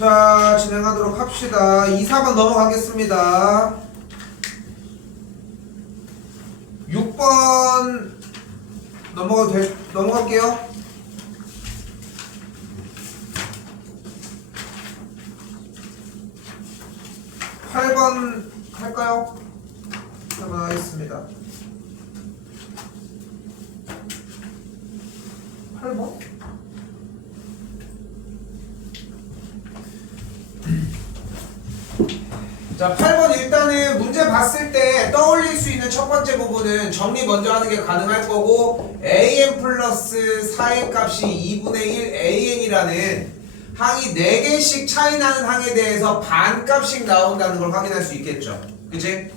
자, 진행하도록 합시다. 2, 4번 넘어가겠습니다. 6번 넘어갈게요. 8번 할까요? 8번 하겠습니다. 8번? 자, 8번 일단은 문제 봤을 때 떠올릴 수 있는 첫 번째 부분은 정리 먼저 하는 게 가능할 거고, an 플러스 4의 값이 2분의 1 an이라는 항이 4개씩 차이 나는 항에 대해서 반값씩 나온다는 걸 확인할 수 있겠죠. 그치?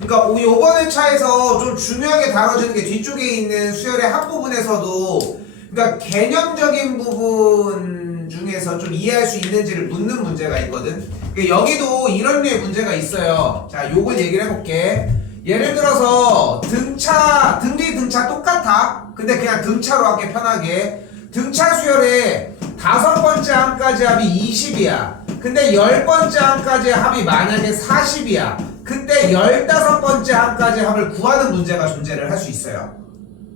그러니까 요번 회차에서 좀 중요하게 다뤄지는 게 뒤쪽에 있는 수열의 합부분에서도, 그러니까 개념적인 부분 중에서 좀 이해할 수 있는지를 묻는 문제가 있거든. 여기도 이런 류의 문제가 있어요. 자, 요걸 얘기를 해볼게. 예를 들어서 등뒤 등차 똑같아. 근데 그냥 등차로 할게, 편하게. 등차 수열의 5번째 항까지 합이 20이야. 근데 10번째 항까지 합이 만약에 40이야. 그때 15번째 항까지 합을 구하는 문제가 존재를 할 수 있어요.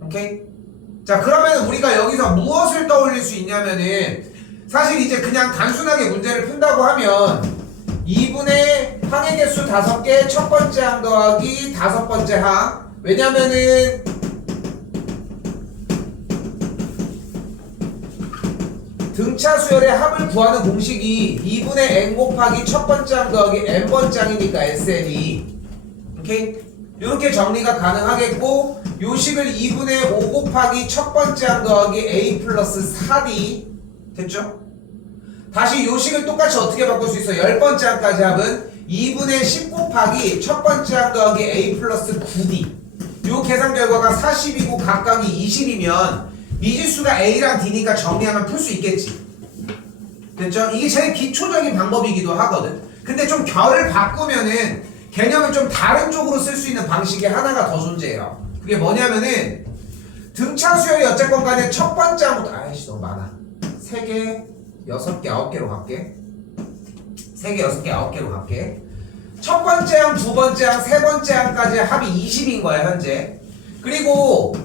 오케이? 자, 그러면 우리가 여기서 무엇을 떠올릴 수 있냐면은, 사실 이제 그냥 단순하게 문제를 푼다고 하면 2분의 항의 개수 5개, 첫 번째 항 더하기 5번째 항. 왜냐면은 등차 수열의 합을 구하는 공식이 2분의 n 곱하기 첫 번째 항 더하기 n번째 항이니까 SN이. 오케이? 이렇게 정리가 가능하겠고, 요식을 2분의 5 곱하기 첫 번째 항 더하기 a 플러스 4d. 됐죠? 다시 요식을 똑같이 어떻게 바꿀 수 있어? 10번째 항까지 합은 2분의 10 곱하기 첫 번째 항 더하기 a 플러스 9d. 요 계산 결과가 40이고 각각이 20이면 미지수가 a랑 d니까 정리하면 풀 수 있겠지. 됐죠? 이게 제일 기초적인 방법이기도 하거든. 근데 좀 결을 바꾸면은 개념을 좀 다른 쪽으로 쓸 수 있는 방식이 하나가 더 존재해요. 그게 뭐냐면은 등차 수열이 어쨌건 간에 첫 번째 항부터, 아이씨 너무 많아. 3개, 6개, 9개로 갈게. 3개, 6개, 9개로 갈게. 첫 번째 항, 두 번째 항, 세 번째 항까지 합이 20인 거야, 현재. 그리고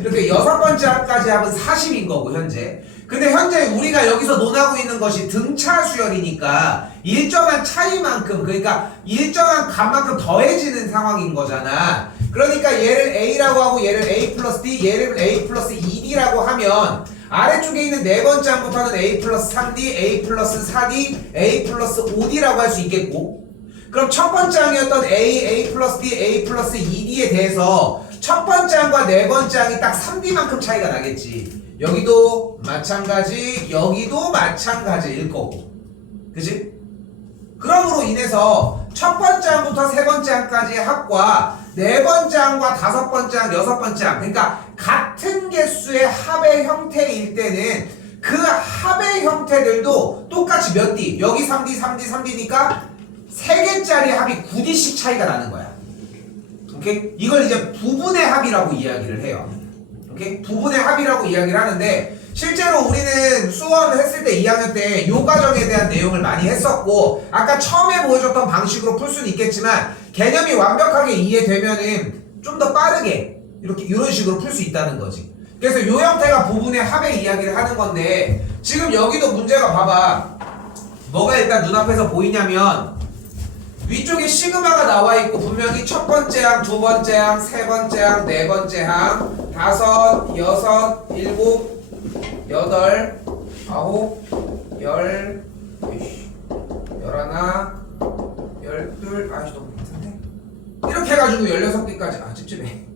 이렇게 6번째 항까지 합은 40인 거고, 현재. 근데 현재 우리가 여기서 논하고 있는 것이 등차 수열이니까 일정한 차이만큼, 그러니까 일정한 값만큼 더해지는 상황인 거잖아. 그러니까 얘를 a라고 하고 얘를 a 플러스 d, 얘를 a 플러스 2d라고 하면 아래쪽에 있는 네 번째 항부터는 a 플러스 3d, a 플러스 4d, a 플러스 5d라고 할 수 있겠고, 그럼 첫 번째 항이었던 a 플러스 d, a 플러스 2d에 대해서 첫 번째 항과 네 번째 항이 딱 3d만큼 차이가 나겠지. 여기도 마찬가지, 여기도 마찬가지일 거고. 그치? 그러므로 인해서 첫 번째 항부터 세 번째 항까지의 합과 네 번째 항과 다섯 번째 항, 여섯 번째 항, 그러니까 같은 개수의 합의 형태일 때는 그 합의 형태들도 똑같이 몇 D? 여기 3D, 3D, 3D니까 3개짜리 합이 9D씩 차이가 나는 거야. 오케이? 이걸 이제 부분의 합이라고 이야기를 해요. 오케이? 부분의 합이라고 이야기를 하는데, 실제로 우리는 수험을 했을 때 2학년 때 이 과정에 대한 내용을 많이 했었고, 아까 처음에 보여줬던 방식으로 풀 수는 있겠지만 개념이 완벽하게 이해되면은 좀 더 빠르게 이렇게 이런 식으로 풀 수 있다는 거지. 그래서 이 형태가 부분의 합의 이야기를 하는 건데, 지금 여기도 문제가 봐봐. 뭐가 일단 눈앞에서 보이냐면 위쪽에 시그마가 나와 있고, 분명히 첫 번째 항, 두 번째 항, 세 번째 항, 네 번째 항, 5, 6, 7, 8, 9, 10, 11, 12, 아이씨 너무 비슷한데? 이렇게 해가지고 16개까지, 찝찝해.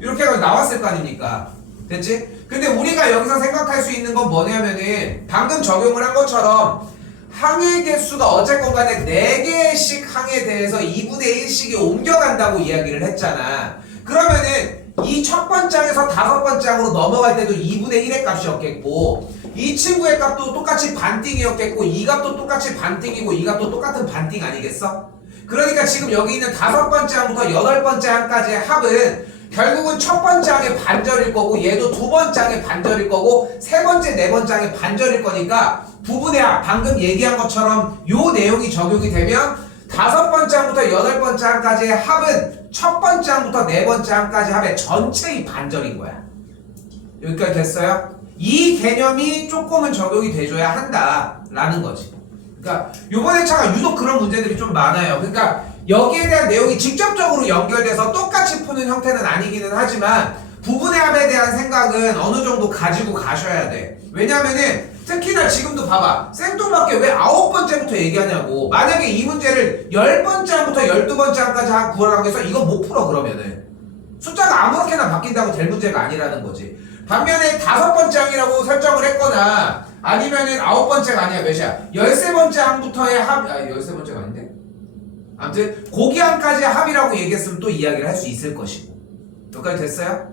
이렇게 해가지고 나왔을 거 아닙니까? 됐지? 근데 우리가 여기서 생각할 수 있는 건 뭐냐면은, 방금 적용을 한 것처럼 항의 개수가 어쨌건 간에 4개씩 항에 대해서 2분의 1씩이 옮겨간다고 이야기를 했잖아. 그러면은 이 첫 번째 항에서 다섯 번째 항으로 넘어갈 때도 2분의 1의 값이었겠고, 이 친구의 값도 똑같이 반띵이었겠고, 이 값도 똑같이 반띵이고, 이 값도 똑같은 반띵 아니겠어? 그러니까 지금 여기 있는 다섯 번째 항부터 여덟 번째 항까지의 합은 결국은 첫 번째 항의 반절일 거고 얘도 두 번째 항의 반절일 거고 세 번째, 네 번째 항의 반절일 거니까 부분의 합, 방금 얘기한 것처럼 요 내용이 적용이 되면 다섯 번째 항부터 여덟 번째 항까지의 합은 첫 번째 항부터 네 번째 항까지 합의 전체의 반절인 거야. 여기까지 됐어요? 이 개념이 조금은 적용이 돼줘야 한다라는 거지. 그러니까 요번 회차가 유독 그런 문제들이 좀 많아요. 그러니까 여기에 대한 내용이 직접적으로 연결돼서 똑같이 푸는 형태는 아니기는 하지만 부분의 합에 대한 생각은 어느 정도 가지고 가셔야 돼. 왜냐면은 특히나 지금도 봐봐. 생뚱맞게 왜 9번째부터 얘기하냐고. 만약에 이 문제를 10번째 항부터 12번째 항까지 구하라고 해서 이거 못 풀어 그러면은 숫자가 아무렇게나 바뀐다고 될 문제가 아니라는 거지. 반면에 5번째 항이라고 설정을 했거나 아니면은 9번째가 아니야. 몇이야? 13번째 항부터의 합, 13번째가 아닌데? 아무튼 고기 항까지의 합이라고 얘기했으면 또 이야기를 할 수 있을 것이고. 여기까지 됐어요?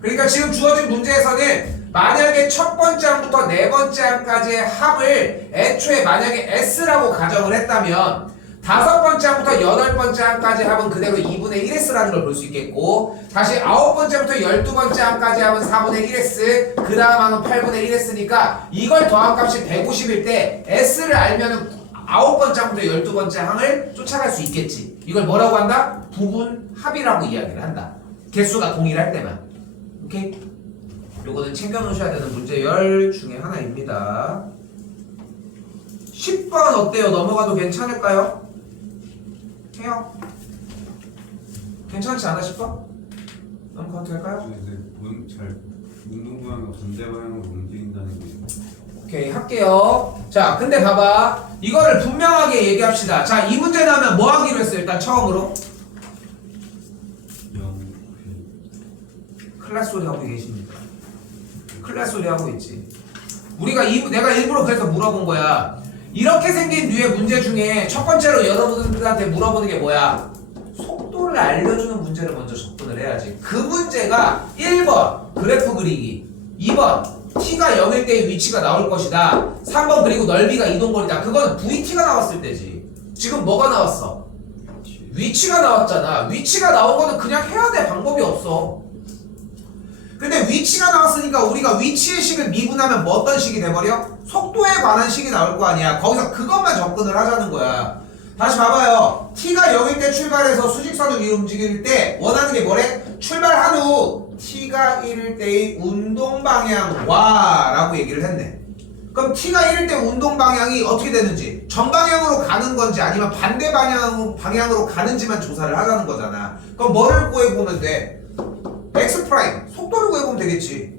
그러니까 지금 주어진 문제에서는 만약에 첫 번째 항부터 네 번째 항까지의 합을 애초에 만약에 S라고 가정을 했다면 다섯 번째 항부터 여덟 번째 항까지 합은 그대로 2분의 1S라는 걸 볼 수 있겠고 다시 아홉 번째부터 12번째 항까지 합은 4분의 1S 그 다음 항은 8분의 1S니까 이걸 더한 값이 150일 때 S를 알면은 아홉 번째 항부터 12번째 항을 쫓아갈 수 있겠지. 이걸 뭐라고 한다? 부분 합이라고 이야기를 한다. 개수가 동일할 때만. 오케이? 요거는 챙겨 놓으셔야 되는 문제열 중에 하나입니다. 10번 어때요? 넘어가도 괜찮을까요? 해요? 괜찮지 않아 10번? 넘어가도 될까요? 잘 운동 방향과 반대 방향으로 움직인다는 게. 오케이 할게요. 자 근데 봐봐 이거를 분명하게 얘기합시다. 자 이 문제 나오면 뭐 하기로 했어요? 일단 처음으로 클래스 소리 하고 계십니다. 클래스 소리 하고 있지. 우리가 내가 일부러 그래서 물어본 거야. 이렇게 생긴 류의 문제 중에 첫 번째로 여러분들한테 물어보는 게 뭐야? 속도를 알려주는 문제를 먼저 접근을 해야지. 그 문제가 1번 그래프 그리기, 2번 t가 0일 때의 위치가 나올 것이다, 3번 그리고 넓이가 이동거리다. 그거는 VT가 나왔을 때지. 지금 뭐가 나왔어? 위치가 나왔잖아. 위치가 나온 거는 그냥 해야 돼. 방법이 없어. 근데 위치가 나왔으니까 우리가 위치의 식을 미분하면 뭐 어떤 식이 돼버려? 속도에 관한 식이 나올 거 아니야. 거기서 그것만 접근을 하자는 거야. 다시 봐봐요. t가 0일 때 출발해서 수직선을 위로 움직일 때 원하는 게 뭐래? 출발한 후 t가 1일 때의 운동 방향과 라고 얘기를 했네. 그럼 t가 1일 때 운동 방향이 어떻게 되는지, 정방향으로 가는 건지 아니면 반대 방향으로 가는지만 조사를 하자는 거잖아. 그럼 뭐를 구해보면 돼? x 프라임 속도를 구해보면 되겠지.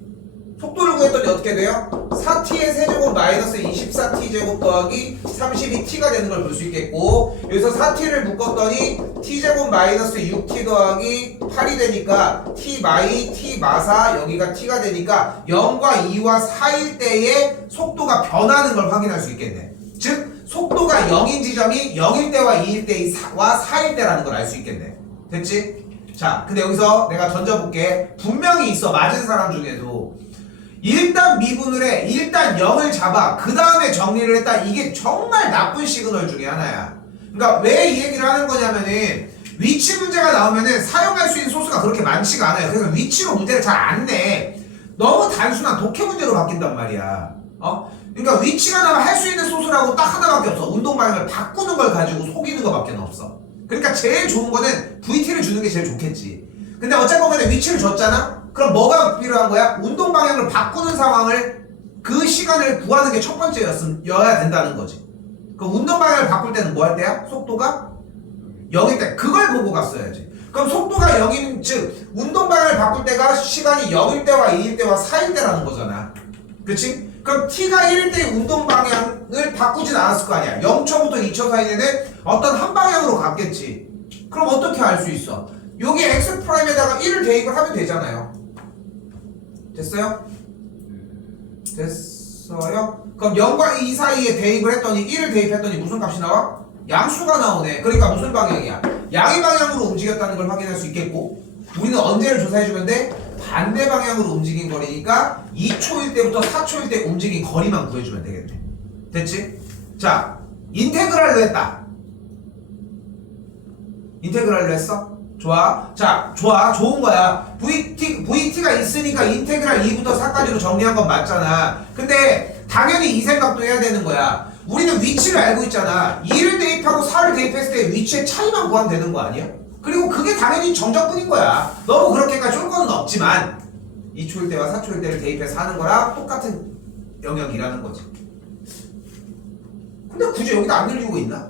속도를 구했더니 어떻게 돼요? 4t의 세제곱 마이너스 24t 제곱 더하기 32t가 되는 걸 볼 수 있겠고, 여기서 4t를 묶었더니 t제곱 마이너스 6t 더하기 8이 되니까 t 마이 t 마사 여기가 t가 되니까 0과 2와 4일 때의 속도가 변하는 걸 확인할 수 있겠네. 즉 속도가 0인 지점이 0일 때와 2일 때와 4일 때라는 걸 알 수 있겠네. 됐지? 자, 근데 여기서 내가 던져볼게. 분명히 있어. 맞은 사람 중에도 일단 미분을 해. 일단 0을 잡아. 그 다음에 정리를 했다. 이게 정말 나쁜 시그널 중에 하나야. 그러니까 왜 이 얘기를 하는 거냐면은 위치 문제가 나오면은 사용할 수 있는 소스가 그렇게 많지가 않아요. 그래서 위치로 문제를 잘 안 내. 너무 단순한 독해 문제로 바뀐단 말이야. 그러니까 위치가 나면 할 수 있는 소스라고 딱 하나밖에 없어. 운동 방향을 바꾸는 걸 가지고 속이는 거밖에 없어. 그러니까 제일 좋은 거는 VT를 주는 게 제일 좋겠지. 근데 어쨌건 간에 위치를 줬잖아? 그럼 뭐가 필요한 거야? 운동 방향을 바꾸는 상황을, 그 시간을 구하는 게 첫 번째여야 된다는 거지. 그럼 운동 방향을 바꿀 때는 뭐 할 때야? 속도가 0일 때. 그걸 보고 갔어야지. 그럼 속도가 0인, 즉 운동 방향을 바꿀 때가 시간이 0일 때와 2일 때와 4일 때라는 거잖아. 그치? 그럼 t가 1일 때의 운동 방향을 바꾸진 않았을 거 아니야. 0초부터 2초 사이에는 어떤 한 방향으로 갔겠지. 그럼 어떻게 알 수 있어? 여기 x 프라임에다가 1을 대입을 하면 되잖아요. 됐어요? 됐어요? 그럼 0과 2 사이에 대입을 했더니 1을 대입했더니 무슨 값이 나와? 양수가 나오네. 그러니까 무슨 방향이야? 양의 방향으로 움직였다는 걸 확인할 수 있겠고, 우리는 언제를 조사해주면 돼? 반대 방향으로 움직인 거리니까 2초일 때부터 4초일 때 움직인 거리만 구해주면 되겠네. 됐지? 자, 인테그랄로 했다. 인테그랄로 했어? 좋아. 자, 좋아. 좋은 거야. VT가 있으니까 인테그랄 2부터 4까지로 정리한 건 맞잖아. 근데 당연히 이 생각도 해야 되는 거야. 우리는 위치를 알고 있잖아. 2를 대입하고 4를 대입했을 때 위치의 차이만 구하면 되는 거 아니야? 그리고 그게 당연히 정적뿐인 거야. 너무 그렇게까지 쫄 거는 없지만 2초일 때와 4초일 때를 대입해서 하는 거랑 똑같은 영역이라는 거지. 근데 굳이 여기다 안 늘리고 있나?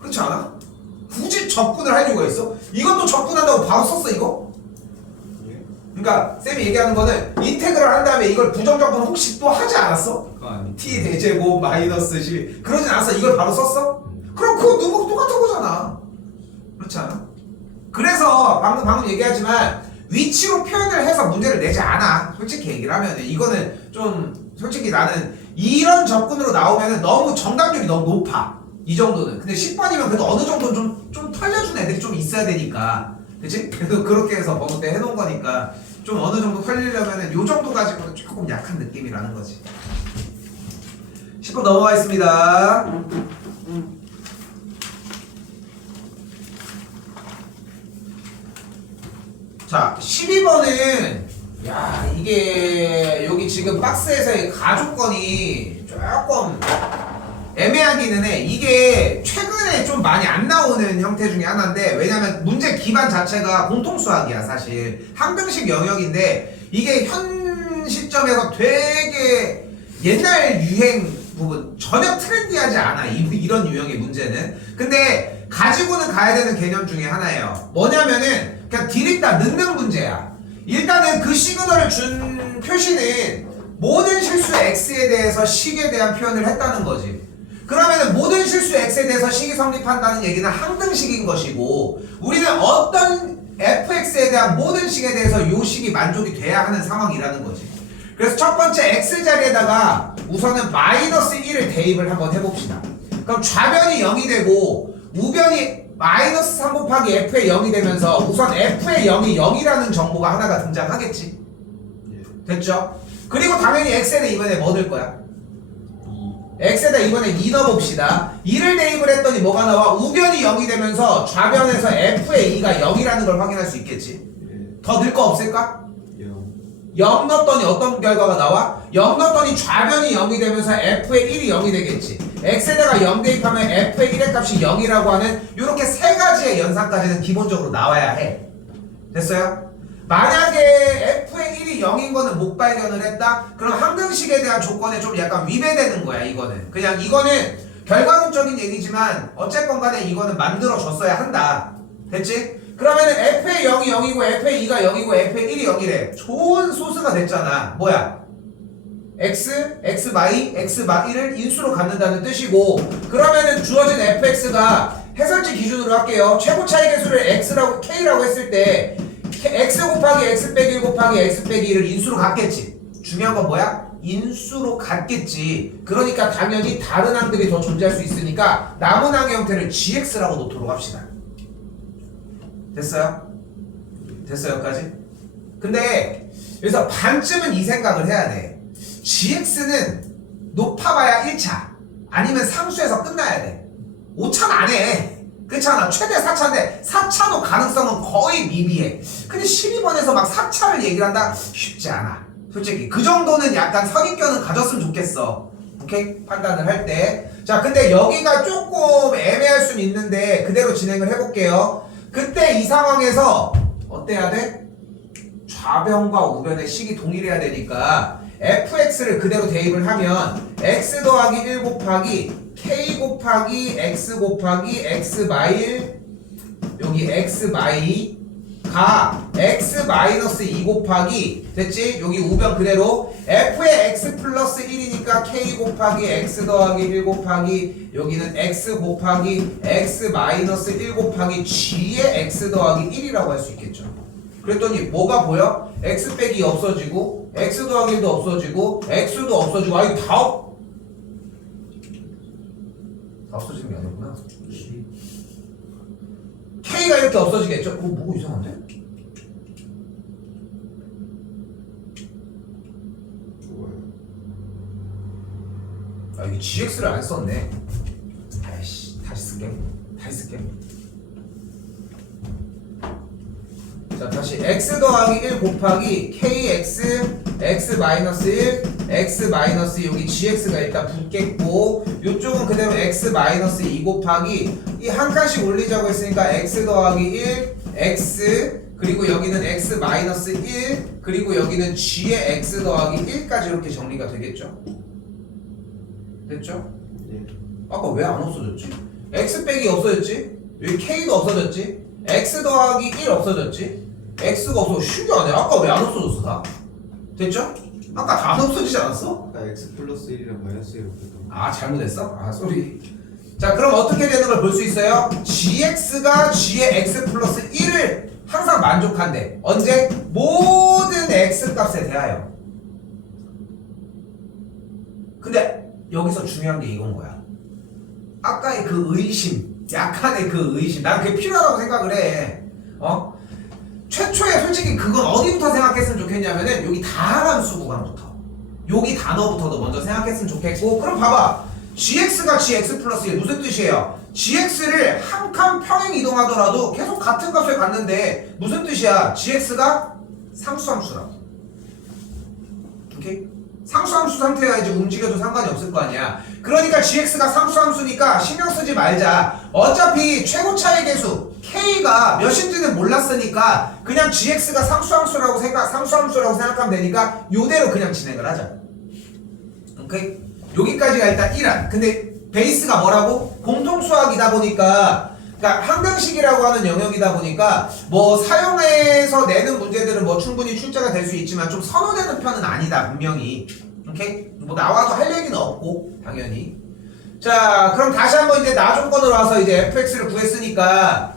그렇지 않아? 굳이 접근을 할 이유가 있어? 이것도 접근한다고 바로 썼어 이거? 예? 그러니까 쌤이 얘기하는 거는 인테그랄 한 다음에 이걸 부정적분 혹시 또 하지 않았어? 그거 아니. t 대제곱 마이너스 12 그러진 않았어? 이걸 바로 썼어? 그럼 그거 누구 똑같은 거잖아. 그렇지 않아? 그래서 방금 얘기하지만 위치로 표현을 해서 문제를 내지 않아. 솔직히 얘기를 하면 이거는 좀 솔직히 나는 이런 접근으로 나오면 너무 정답률이 너무 높아. 이 정도는. 근데 10번이면 그래도 어느 정도는 좀 털려준 애들이 좀 있어야 되니까. 그치? 그래도 그렇게 해서 번호 때 해놓은 거니까 좀 어느 정도 털리려면은 요 정도 가지고는 조금 약한 느낌이라는 거지. 10번 넘어가겠습니다. 자, 12번은 야 이게 여기 지금 박스에서의 가족권이 조금 애매하기는 해. 이게 최근에 좀 많이 안 나오는 형태 중에 하나인데 왜냐면 문제 기반 자체가 공통수학이야 사실. 항등식 영역인데 이게 현 시점에서 되게 옛날 유행 부분 전혀 트렌디하지 않아 이런 유형의 문제는. 근데 가지고는 가야 되는 개념 중에 하나예요. 뭐냐면은 그냥 디귿다 넣는 문제야. 일단은 그 시그널을 준 표시는 모든 실수 x에 대해서 식에 대한 표현을 했다는 거지. 그러면은 모든 실수 x에 대해서 식이 성립한다는 얘기는 항등식인 것이고 우리는 어떤 fx에 대한 모든 식에 대해서 요 식이 만족이 돼야 하는 상황이라는 거지. 그래서 첫 번째 x 자리에다가 우선은 마이너스 1을 대입을 한번 해봅시다. 그럼 좌변이 0이 되고 우변이 마이너스 3 곱하기 f의 0이 되면서 우선 f의 0이 0이라는 정보가 하나가 등장하겠지. 됐죠? 그리고 당연히 x에다 이번에 뭐 넣을 거야? x에다 이번에 2 넣어봅시다. 2를 대입을 했더니 뭐가 나와? 우변이 0이 되면서 좌변에서 f의 2가 0이라는 걸 확인할 수 있겠지. 더 넣을 거 없을까? 0 넣었더니 어떤 결과가 나와? 0 넣었더니 좌변이 0이 되면서 f의 1이 0이 되겠지. x에다가 0 대입하면 f의 1의 값이 0이라고 하는 이렇게 세 가지의 연산까지는 기본적으로 나와야 해. 됐어요? 만약에 f의 1이 0인 거는 못 발견을 했다? 그럼 항등식에 대한 조건에 좀 약간 위배되는 거야 이거는. 그냥 이거는 결과론적인 얘기지만 어쨌건 간에 이거는 만들어줬어야 한다. 됐지? 그러면은 f의 0이 0이고 f의 2가 0이고 f의 1이 0이래. 좋은 소스가 됐잖아. 뭐야? x, xy, xy를 인수로 갖는다는 뜻이고 그러면은 주어진 fx가 해설지 기준으로 할게요. 최고 차이 계수를 x라고 k라고 했을 때 x 곱하기 x 빼기 1 곱하기 x 빼기 1을 인수로 갖겠지. 중요한 건 뭐야? 인수로 갖겠지. 그러니까 당연히 다른 항들이 더 존재할 수 있으니까 남은 항의 형태를 gx라고 놓도록 합시다. 됐어요? 됐어요 여기까지? 근데 여기서 반쯤은 이 생각을 해야 돼. gx는 높아봐야 1차 아니면 상수에서 끝나야 돼. 5차는 안 해. 그렇잖아. 최대 4차인데 4차도 가능성은 거의 미비해. 근데 12번에서 막 4차를 얘기를 한다? 쉽지 않아. 솔직히 그 정도는 약간 선입견은 가졌으면 좋겠어. 오케이? 판단을 할 때. 자 근데 여기가 조금 애매할 수는 있는데 그대로 진행을 해볼게요. 그때 이 상황에서 어때야 돼? 좌변과 우변의 식이 동일해야 되니까 fx를 그대로 대입을 하면 x 더하기 1 곱하기 k 곱하기 x 곱하기 x 마일 여기 x 마이가 x 마이너스 2 곱하기 됐지? 여기 우변 그대로 f의 x 플러스 1이니까 k 곱하기 x 더하기 1 곱하기 여기는 x 곱하기 x 마이너스 1 곱하기 g의 x 더하기 1이라고 할 수 있겠죠. 그랬더니 뭐가 보여? x 빼기 없어지고 x 더하기 1도 없어지고 x도 없어지고 아 이거 다 없어지는 게 아니구나. k가 이렇게 없어지겠죠? 뭐 이상한데? 아 이게 gx를 안 썼네. 아이씨 다시 쓸게. 자 다시 그치? x 더하기 1 곱하기 kx x 마이너스 1 x 마이너스 여기 gx가 일단 붙겠고 요쪽은 그대로 x 마이너스 2 곱하기 이 한 칸씩 올리자고 했으니까 x 더하기 1 x 그리고 여기는 x 마이너스 1 그리고 여기는 g의 x 더하기 1까지 이렇게 정리가 되겠죠? 됐죠? 네. 아까 왜 안 없어졌지? x 빼기 없어졌지? 여기 k도 없어졌지? x 더하기 1 없어졌지? x가 없어 신기하네. 아까 왜 안 없어졌어 다? 됐죠? 아까 다 안 없어지지 않았어? 아까 x 플러스 1이랑 마이너스 1을 했던 아 잘못했어? 아 쏘리. 자 그럼 어떻게 되는 걸 볼 수 있어요? gx가 g의 x 플러스 1을 항상 만족한대. 언제? 모든 x 값에 대하여. 근데 여기서 중요한 게 이건 거야. 아까의 그 의심, 약간의 그 의심, 난 그게 필요하다고 생각을 해. 최초에 솔직히 그건 어디부터 생각했으면 좋겠냐면은 여기 다함수 구간부터, 여기 단어부터도 먼저 생각했으면 좋겠고. 그럼 봐봐, gx가 gx 플러스 1 무슨 뜻이에요? gx를 한 칸 평행 이동하더라도 계속 같은 값을 갖는데 무슨 뜻이야? gx가 상수함수라고. 오케이? 상수함수 상태야 이제 움직여도 상관이 없을 거 아니야. 그러니까 gx가 상수함수니까 신경 쓰지 말자. 어차피 최고 차의 계수 k가 몇인지는 몰랐으니까 그냥 gx가 상수함수라고 생각하면 되니까 요대로 그냥 진행을 하자. 오케이? 여기까지가 일단 1안. 근데 베이스가 뭐라고? 공통수학이다 보니까, 그러니까 항등식이라고 하는 영역이다 보니까 뭐 사용해서 내는 문제들은 뭐 충분히 출제가 될 수 있지만 좀 선호되는 편은 아니다 분명히. 오케이? 뭐 나와도 할 얘기는 없고 당연히. 자 그럼 다시 한번 이제 나 조건으로 와서 이제 fx를 구했으니까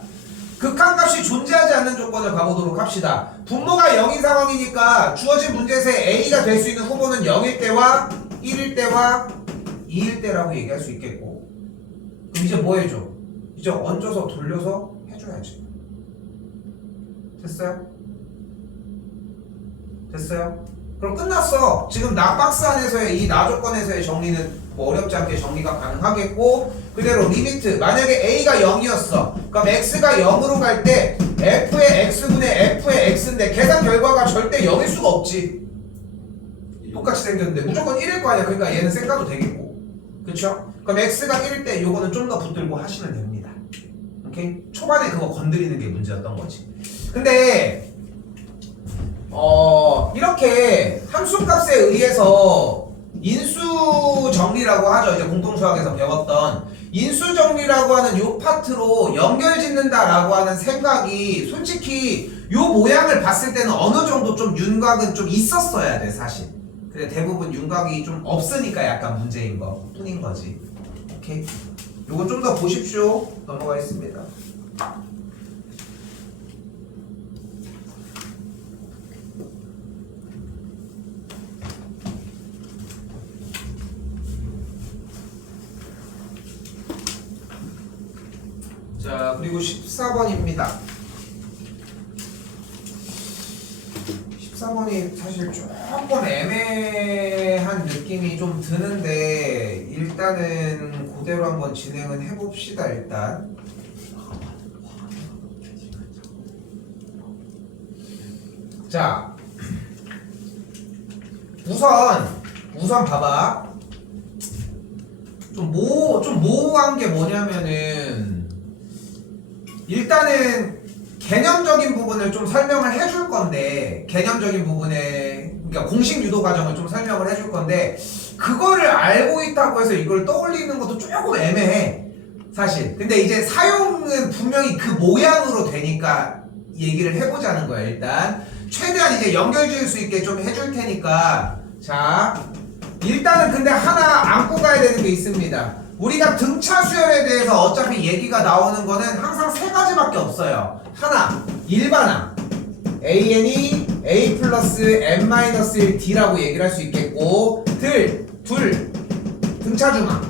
극한값이 존재하지 않는 조건을 가보도록 합시다. 분모가 0인 상황이니까 주어진 문제에서의 a가 될 수 있는 후보는 0일 때와 1일 때와 2일 때라고 얘기할 수 있겠고. 그럼 이제 뭐 해줘? 이제 얹어서 돌려서 해줘야지. 됐어요? 됐어요? 그럼 끝났어. 지금 나 박스 안에서의 이 나 조건에서의 정리는 뭐 어렵지 않게 정리가 가능하겠고, 그대로 리미트 만약에 a가 0이었어. 그럼 x가 0으로 갈 때 f의 x분의 f의 x인데 계산 결과가 절대 0일 수가 없지. 똑같이 생겼는데 무조건 1일 거 아니야. 그러니까 얘는 쌩까도 되겠고, 그쵸? 그럼 x가 1일 때 요거는 좀 더 붙들고 하시면 됩니다. 오케이? 초반에 그거 건드리는 게 문제였던 거지. 근데 이렇게 함수값에 의해서 인수 정리라고 하죠. 이제 공통수학에서 배웠던 인수 정리라고 하는 요 파트로 연결 짓는다라고 하는 생각이 솔직히 요 모양을 봤을 때는 어느 정도 좀 윤곽은 좀 있었어야 돼 사실. 근데 대부분 윤곽이 좀 없으니까 약간 문제인 거 뿐인 거지. 오케이? 요거 좀 더 보십시오. 넘어가겠습니다. 자, 그리고 14번입니다. 14번이 사실 조금 애매한 느낌이 좀 드는데 일단은 그대로 한번 진행은 해봅시다. 일단 자, 우선 봐봐. 좀 모호한 게 뭐냐면은 일단은 개념적인 부분을 좀 설명을 해줄 건데, 개념적인 부분에 그러니까 공식 유도 과정을 좀 설명을 해줄 건데 그거를 알고 있다고 해서 이걸 떠올리는 것도 조금 애매해 사실. 근데 이제 사용은 분명히 그 모양으로 되니까 얘기를 해보자는 거야. 일단 최대한 이제 연결 지을 수 있게 좀 해줄 테니까. 자, 일단은 근데 하나 안고 가야 되는 게 있습니다. 우리가 등차 수열에 대해서 어차피 얘기가 나오는 거는 항상 세 가지밖에 없어요. 하나, 일반항 AN이 A 플러스 N-1 D라고 얘기를 할 수 있겠고, 둘, 등차 중항.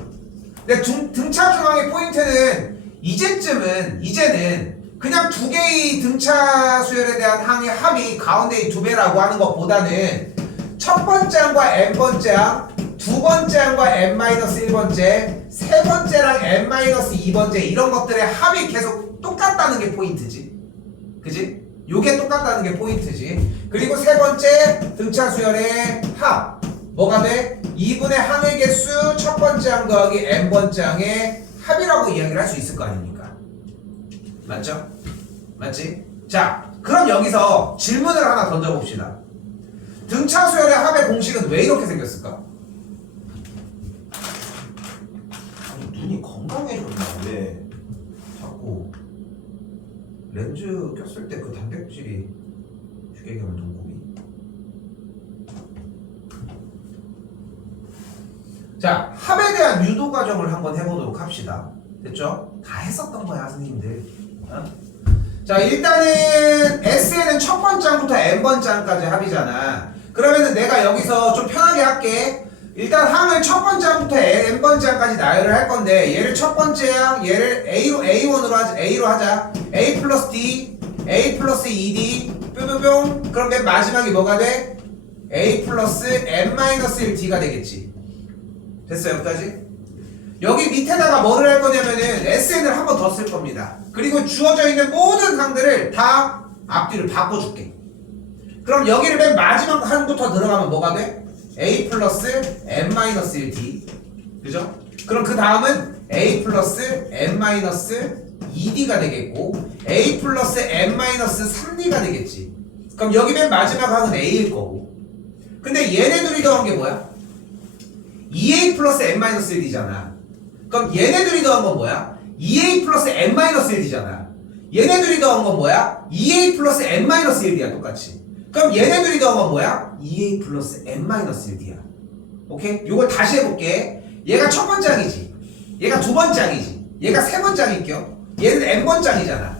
근데 등차 중항의 포인트는 이제는 그냥 두 개의 등차 수열에 대한 항의 합이 가운데의 두 배라고 하는 것보다는 첫 번째 항과 n번째 항, 두 번째 항과 n-1번째, 세 번째랑 n-2번째 이런 것들의 합이 계속 똑같다는 게 포인트지. 그지? 요게 똑같다는 게 포인트지. 그리고 세 번째 등차 수열의 합 뭐가 돼? 2분의 항의 개수 첫 번째 항 더하기 n번째 항의 합이라고 이야기를 할 수 있을 거 아닙니까? 맞죠? 맞지? 자, 그럼 여기서 질문을 하나 던져봅시다. 등차 수열의 합의 공식은 왜 이렇게 생겼을까? 아니, 눈이 건강해졌나? 왜 자꾸 렌즈 꼈을 때 그 단백질이 주객이면 눈곱이. 자, 합에 대한 유도 과정을 한번 해보도록 합시다. 됐죠? 다 했었던 거야, 선생님들. 어? 자, 일단은 S에는 첫 번째 항부터 n번째 항까지 합이잖아. 그러면은 내가 여기서 좀 편하게 할게. 일단 항을 첫 번째 항부터 n번째 항까지 나열을 할 건데, 얘를 첫 번째 항, 얘를 A1으로 하자. A로 하자. A 플러스 D, A 플러스 2D, 뿅뿅뿅. 그럼 맨 마지막이 뭐가 돼? A 플러스 n-1D가 되겠지. 됐어, 여기까지? 여기 밑에다가 뭐를 할 거냐면은 SN을 한 번 더 쓸 겁니다. 그리고 주어져 있는 모든 항들을 다 앞뒤를 바꿔줄게. 그럼 여기를 맨 마지막 항부터 들어가면 뭐가 돼? A 플러스 n-1D. 그죠? 그럼 그 다음은 A 플러스 n-2D가 되겠고, A 플러스 n-3D가 되겠지. 그럼 여기 맨 마지막 항은 A일 거고. 근데 얘네 둘이 더한 게 뭐야? 2A 플러스 n-1D잖아. 그럼 얘네들이 더한 건 뭐야? 2A 플러스 n-1D잖아. 얘네들이 더한 건 뭐야? 2A 플러스 n-1D야, 똑같이. 그럼 얘네들이 더한 건 뭐야? 2A 플러스 n-1D야. 오케이? 요걸 다시 해볼게. 얘가 첫 번째 항이지. 얘가 두 번째 항이지. 얘가 세 번째 항일게요. 얘는 n번째 항이잖아.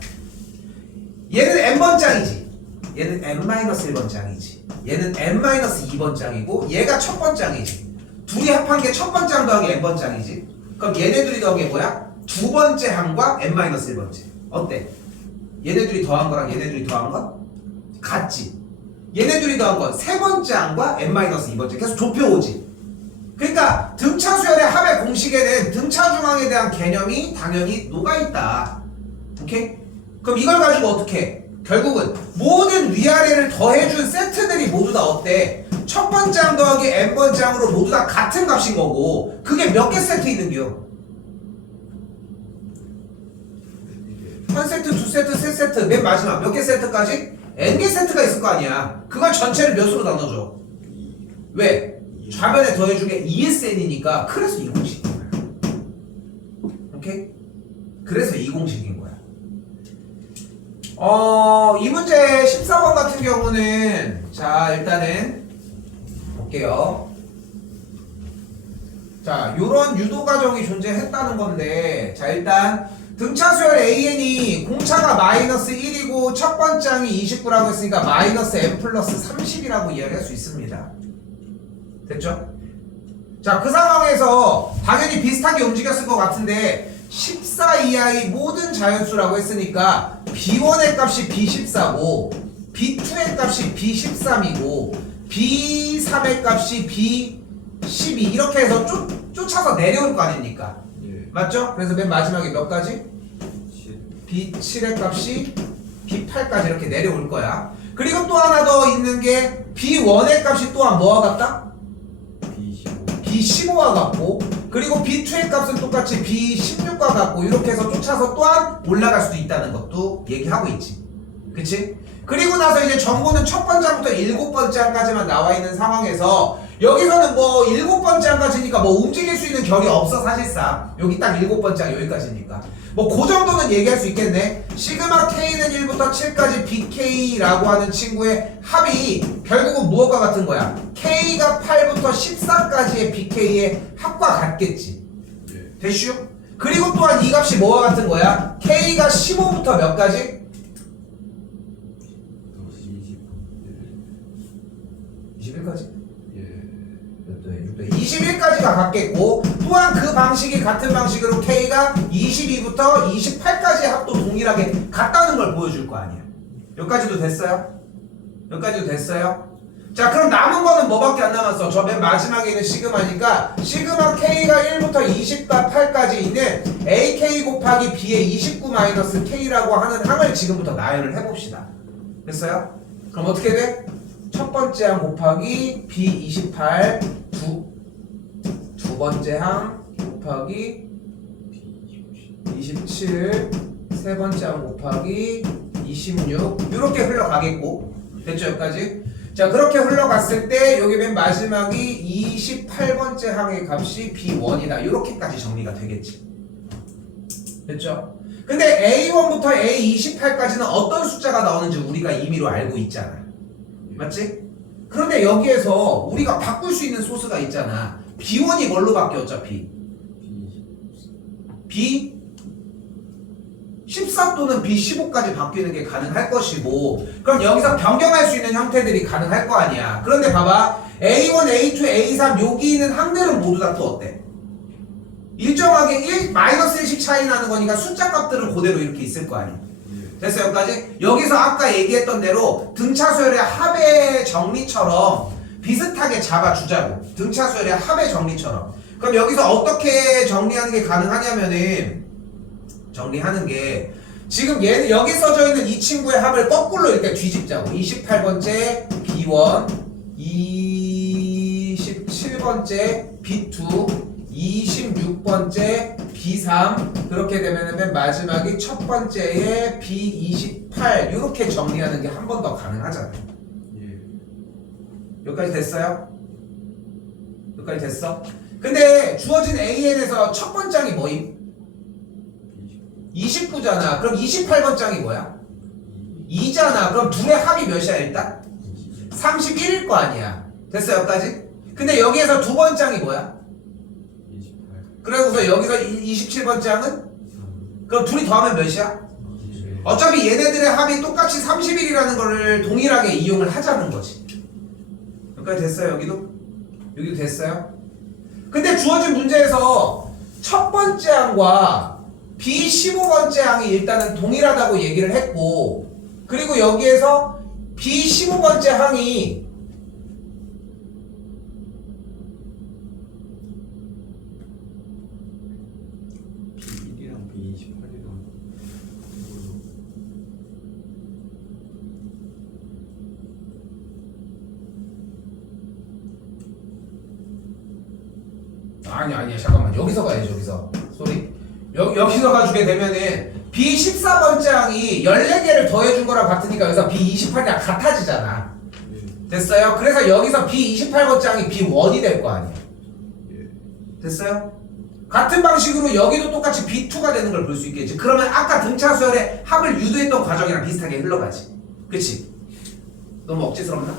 얘는 n번째 항이지. 얘는 n-1번째 항이지. 얘는 n-2번째 항이고, 얘가 첫 번째 항이지. 둘이 합한 게 첫 번째 항 더하기 n번째 항이지. 그럼 얘네들이 더한 게 뭐야? 두 번째 항과 n-1번째. 어때? 얘네들이 더한 거랑 얘네들이 더한 건 같지. 얘네들이 더한 건 세 번째 항과 n-2번째. 계속 좁혀오지. 그러니까 등차 수열의 합의 공식에는 등차 중항에 대한 개념이 당연히 녹아있다. 오케이? 그럼 이걸 가지고 어떻게 해? 결국은 모든 위아래를 더해준 세트들이 모두 다 어때? 첫 번째 항 더하기 n번째 항으로 모두 다 같은 값인 거고, 그게 몇 개 세트 있는겨? 한 세트, 두 세트, 세 세트, 맨 마지막 몇 개 세트까지? n개 세트가 있을 거 아니야. 그걸 전체를 몇으로 나눠줘? 왜? 좌변에 더해준 게 2SN이니까 그래서 이 공식인 거야. 오케이? 그래서 이 공식인 거야. 이 문제 14번 같은 경우는, 자, 일단은 볼게요. 자, 요런 유도 과정이 존재했다는 건데, 자, 일단 등차 수열 AN이 공차가 마이너스 1이고 첫 번째 항이 29라고 했으니까 마이너스 n 플러스 30이라고 이야기할 수 있습니다. 됐죠? 자, 그 상황에서 당연히 비슷하게 움직였을 것 같은데 14 이하의 모든 자연수라고 했으니까 B1의 값이 B14고 B2의 값이 B13이고 B3의 값이 B12 이렇게 해서 쫓아서 내려올 거 아닙니까? 예. 맞죠? 그래서 맨 마지막에 몇 가지? 7. B7의 값이 B8까지 이렇게 내려올 거야. 그리고 또 하나 더 있는 게 B1의 값이 또한 뭐와 같다? B15. B15와 같고, 그리고 B2의 값은 똑같이 B16과 같고, 이렇게 해서 쫓아서 또한 올라갈 수도 있다는 것도 얘기하고 있지. 그치? 그리고 나서 이제 정보는 첫 번째 항부터 일곱 번째 항까지만 나와 있는 상황에서 여기서는 뭐 일곱 번째 항까지니까 뭐 움직일 수 있는 결이 없어, 사실상. 여기 딱 일곱 번째 항 여기까지니까. 뭐 그 정도는 얘기할 수 있겠네. 시그마 K는 1부터 7까지 BK라고 하는 친구의 합이 결국은 무엇과 같은 거야? K가 8부터 14까지의 BK의 합과 같겠지. 예. 됐슈? 그리고 또한 이 값이 뭐와 같은 거야? K가 15부터 몇 가지? 21까지? 예. 21까지가 같겠고, 또한 그 방식이 같은 방식으로 K가 22부터 28까지의 합도 동일하게 같다는 걸 보여줄 거 아니야. 여기까지도 됐어요? 여기까지도 됐어요? 자, 그럼 남은 거는 뭐밖에 안 남았어? 저 맨 마지막에 있는 시그마니까 시그마 K가 1부터 28까지 있는 AK 곱하기 B의 29-K라고 하는 항을 지금부터 나열을 해봅시다. 됐어요? 그럼 어떻게 돼? 첫 번째 항 곱하기 B28 두 번째 항 곱하기 27 세 번째 항 곱하기 26 이렇게 흘러가겠고 됐죠 여기까지? 자 그렇게 흘러갔을 때 여기 맨 마지막이 28번째 항의 값이 B1이다 이렇게까지 정리가 되겠지 됐죠? 근데 A1부터 A28까지는 어떤 숫자가 나오는지 우리가 임의로 알고 있잖아 맞지? 그런데 여기에서 우리가 바꿀 수 있는 소스가 있잖아 B1이 뭘로 바뀌어 어차피? B14 또는 B15까지 바뀌는 게 가능할 것이고 그럼 여기서 변경할 수 있는 형태들이 가능할 거 아니야 그런데 봐봐 A1, A2, A3 여기 있는 항들은 모두 다 또 어때? 일정하게 -1씩 차이 나는 거니까 숫자 값들은 그대로 이렇게 있을 거 아니야 됐어요 여기까지? 여기서 아까 얘기했던 대로 등차수열의 합의 정리처럼 비슷하게 잡아주자고 등차수열의 합의 정리처럼 그럼 여기서 어떻게 정리하는 게 가능하냐면은 정리하는 게 지금 여기 써져 있는 이 친구의 합을 거꾸로 이렇게 뒤집자고 28번째 B1 27번째 B2 26번째 B3 그렇게 되면 맨 마지막이 첫 번째에 B28 이렇게 정리하는 게 한 번 더 가능하잖아요 여기까지 됐어요? 여기까지 됐어? 근데 주어진 AN에서 첫 번장이 뭐임? 29잖아 그럼 28번장이 뭐야? 2잖아 그럼 둘의 합이 몇이야 일단? 31일 거 아니야 됐어 여기까지? 근데 여기에서 두 번장이 뭐야? 28 그래서 여기서 27번장은? 그럼 둘이 더하면 몇이야? 어차피 얘네들의 합이 똑같이 30일이라는 거를 동일하게 이용을 하자는 거지 여기까지 됐어요 여기도? 여기도 됐어요? 근데 주어진 문제에서 첫 번째 항과 B15번째 항이 일단은 동일하다고 얘기를 했고 그리고 여기에서 B15번째 항이 B1이랑 B28이랑 아니야 잠깐만 여기서 가야지 여기서 소리 여기서 가주게 되면은 B14번째 항이 14개를 더해준 거랑 같으니까 여기서 B28이랑 같아지잖아 됐어요? 그래서 여기서 B28번째 항이 B1이 될 거 아니야 됐어요? 같은 방식으로 여기도 똑같이 B2가 되는 걸 볼 수 있겠지 그러면 아까 등차수열의 합을 유도했던 과정이랑 비슷하게 흘러가지 그치? 너무 억지스럽나?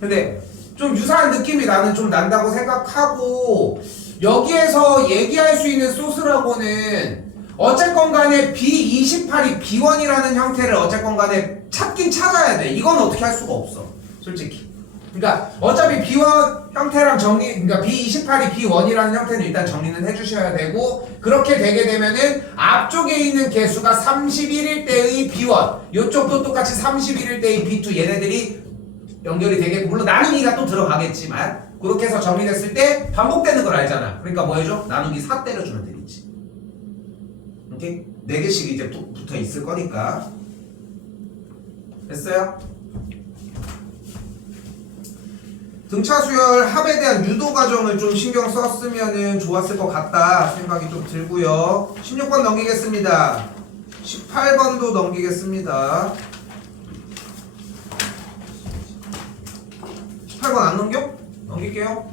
근데 좀 유사한 느낌이 나는 좀 난다고 생각하고 여기에서 얘기할 수 있는 소스라고는 어쨌건 간에 B28이 B1이라는 형태를 어쨌건 간에 찾긴 찾아야 돼 이건 어떻게 할 수가 없어 솔직히 그러니까 어차피 B1 형태랑 그러니까 B28이 B1이라는 형태는 일단 정리는 해주셔야 되고 그렇게 되게 되면은 앞쪽에 있는 개수가 31일 때의 B1 이쪽도 똑같이 31일 때의 B2 얘네들이 연결이 되겠고 물론 나누기가 또 들어가겠지만 그렇게 해서 정리됐을 때 반복되는 걸 알잖아 그러니까 뭐 해줘? 나누기 4 때려주면 되겠지 오케이? 4개씩 이제 붙어 있을 거니까 됐어요? 등차수열 합에 대한 유도 과정을 좀 신경 썼으면 좋았을 것 같다 생각이 좀 들고요 16번 넘기겠습니다 18번도 넘기겠습니다 18번 안 넘겨? 넘길게요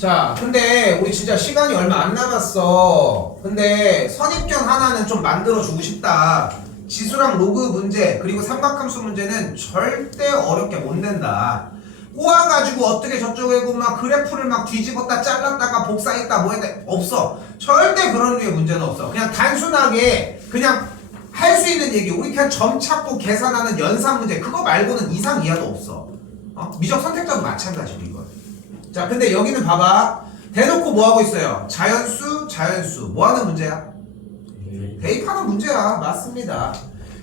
자 근데 우리 진짜 시간이 얼마 안 남았어 근데 선입견 하나는 좀 만들어주고 싶다 지수랑 로그 문제 그리고 삼각함수 문제는 절대 어렵게 못 낸다 꼬아가지고 어떻게 저쪽에 막 그래프를 막 뒤집었다 잘랐다가 복사했다 뭐 했다 없어 절대 그런 류의 문제는 없어 그냥 단순하게 그냥 할 수 있는 얘기 우리 그냥 점 찾고 계산하는 연산 문제 그거 말고는 이상 이하도 없어 미적 선택자도 마찬가지고 이거 자 근데 여기는 봐봐 대놓고 뭐 하고 있어요 자연수 뭐 하는 문제야? 대입하는 문제야 맞습니다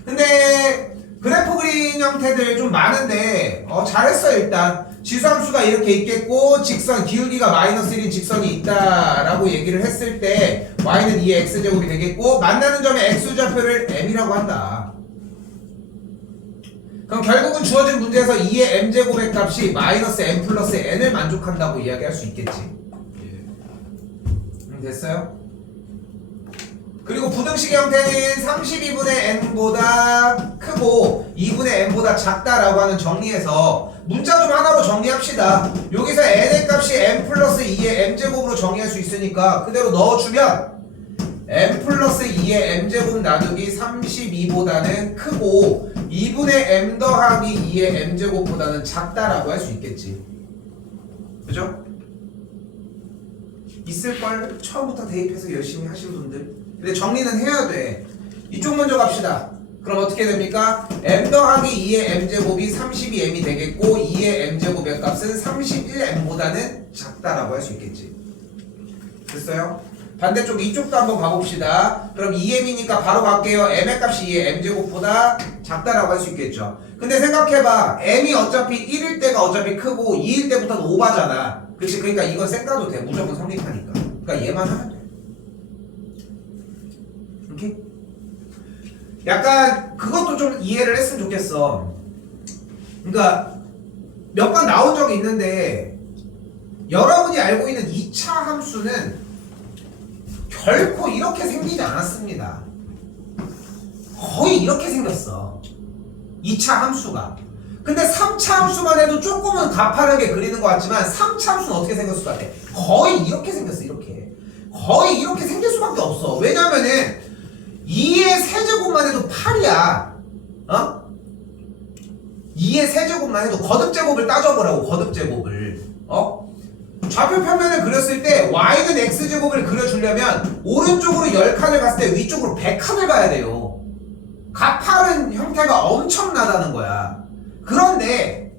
근데 그래프 그리 그린 형태들 좀 많은데 잘했어. 일단 지수함수가 이렇게 있겠고 직선 기울기가 마이너스 1인 직선이 있다라고 얘기를 했을 때 y는 2의 x제곱이 되겠고 만나는 점의 x좌표를 m이라고 한다. 그럼 결국은 주어진 문제에서 2의 m제곱의 값이 마이너스 m 플러스 n을 만족한다고 이야기할 수 있겠지. 됐어요? 그리고 부등식의 형태는 32분의 n보다 크고 2분의 n보다 작다라고 하는 정리에서 문자 좀 하나로 정리합시다. 여기서 n의 값이 m 플러스 2의 m제곱으로 정리할 수 있으니까 그대로 넣어주면 m 플러스 2의 m제곱 나누기 32보다는 크고 2분의 m 더하기 2의 m제곱보다는 작다라고 할 수 있겠지. 그죠? 있을걸? 처음부터 대입해서 열심히 하신 분들. 근데 정리는 해야 돼. 이쪽 먼저 갑시다. 그럼 어떻게 됩니까? m 더하기 2의 m제곱이 32m이 되겠고 2의 m제곱의 값은 31m보다는 작다라고 할 수 있겠지. 됐어요? 반대쪽 이쪽도 한번 가봅시다. 그럼 2m이니까 바로 갈게요. m의 값이 2의 m제곱보다 작다라고 할 수 있겠죠. 근데 생각해봐. m이 어차피 1일 때가 어차피 크고 2일 때부터는 오바잖아. 그치? 그러니까 이건 쌩까도 돼. 무조건 성립하니까. 그러니까 얘만 하면 돼. 오케이? 약간 그것도 좀 이해를 했으면 좋겠어. 그러니까 몇 번 나온 적이 있는데 여러분이 알고 있는 2차 함수는 결코 이렇게 생기지 않았습니다. 거의 이렇게 생겼어. 2차 함수가. 근데 3차 함수만 해도 조금은 가파르게 그리는 것 같지만 3차 함수는 어떻게 생겼을 것 같아? 거의 이렇게 생겼어. 이렇게. 거의 이렇게 생길 수밖에 없어. 왜냐면은 2의 세제곱만 해도 8이야. 2의 세제곱만 해도 거듭제곱을 따져보라고. 거듭제곱을. 좌표 평면을 그렸을 때 y는 x제곱을 그려주려면 오른쪽으로 10칸을 갔을 때 위쪽으로 100칸을 가야 돼요. 가파른 형태가 엄청나다는 거야. 그런데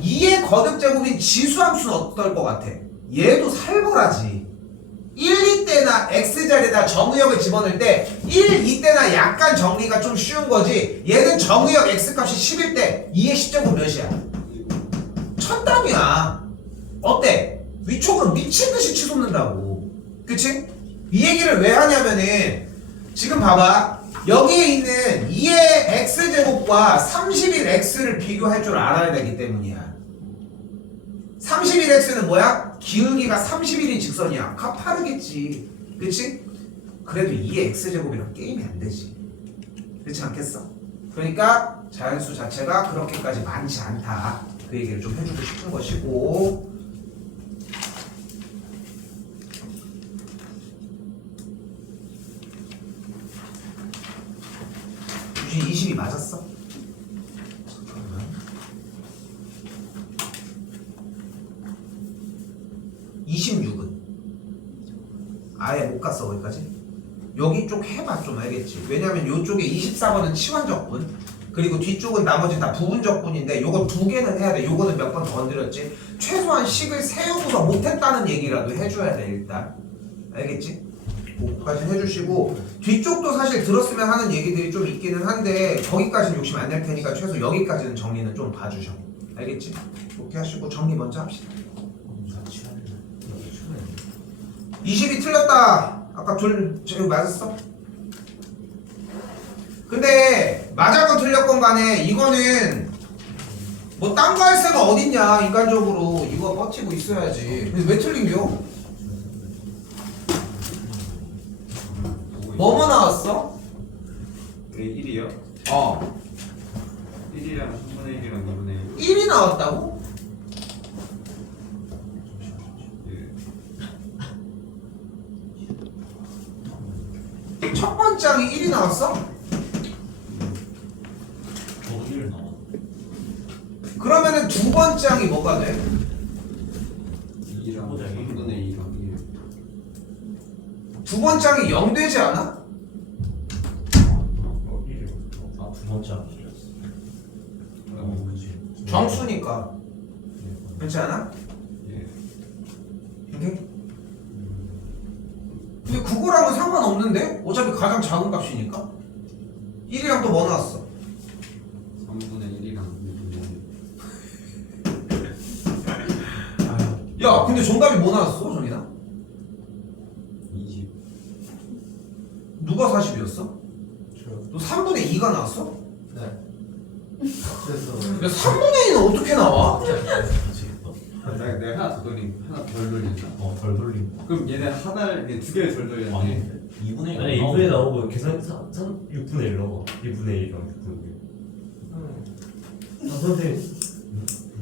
2의 거듭제곱인 지수함수는 어떨 것 같아? 얘도 살벌하지. 1, 2때나 x자리에다 정의역을 집어넣을 때 1, 2때나 약간 정리가 좀 쉬운 거지. 얘는 정의역 x값이 10일 때 2의 10제곱 몇이야? 천당이야. 어때? 위쪽으로 미친듯이 치솟는다고. 그치? 이 얘기를 왜 하냐면은 지금 봐봐. 여기에 있는 2의 x제곱과 31x를 비교할 줄 알아야 되기 때문이야. 31x는 뭐야? 기울기가 31인 직선이야. 가파르겠지. 그치? 그래도 2의 x제곱이랑 게임이 안 되지. 그렇지 않겠어? 그러니까 자연수 자체가 그렇게까지 많지 않다. 그 얘기를 좀 해주고 싶은 것이고, 유진 20이 맞았어? 잠깐만. 26은 아예 못 갔어. 거기까지. 여기 쪽 해봐 좀 알겠지. 왜냐면 이쪽에 24번은 치환적분, 그리고 뒤쪽은 나머지 다 부분적분인데 요거 두 개는 해야 돼. 요거는 몇 번 더 건드렸지. 최소한 식을 세우고서 못했다는 얘기라도 해줘야 돼. 일단 알겠지? 그거까지 해주시고, 뒤쪽도 사실 들었으면 하는 얘기들이 좀 있기는 한데 거기까지는 욕심 안 낼 테니까 최소 여기까지는 정리는 좀 봐주셔. 알겠지? 그렇게 하시고 정리 먼저 합시다. 20이 틀렸다. 아까 제가 맞았어? 근데 맞았건 틀렸건 간에 이거는 뭐 딴 거 할 새가 어딨냐. 인간적으로 이거 버티고 있어야지. 근데 왜 틀린겨? 뭐뭐 나왔어? 1이요? 1이랑 3분의 1이랑 2분의 1. 1이 나왔다고? 첫 번장이 1이 나왔어? 저도 1 나와. 그러면은 두 번장이 뭐가 돼? 2랑 3분의 2랑 1. 두 번장이 0 되지 않아? 1. 두 번째 아니었어. 그지. 정수니까. 그렇지 않아? 예. 오케이? 근데 그거랑은 상관없는데? 어차피 가장 작은 값이니까. 1이랑 또 뭐 나왔어? 3분의 1이랑 야 근데 정답이 뭐 나왔어 정인아? 20. 누가 40이었어? 저요. 너 3분의 2가 나왔어? 네. 그래서 야 3분의 2는 어떻게 나와? 내가 하나 더 돌림, 하나 덜 돌린다. 덜 돌림. 그럼 얘네 하나를, 얘 두 개를 덜 돌렸네. 아니 2분의 1 아니 2분의 나오고 계산 6분의 1 넣어 2분의 1이랑 6분의 1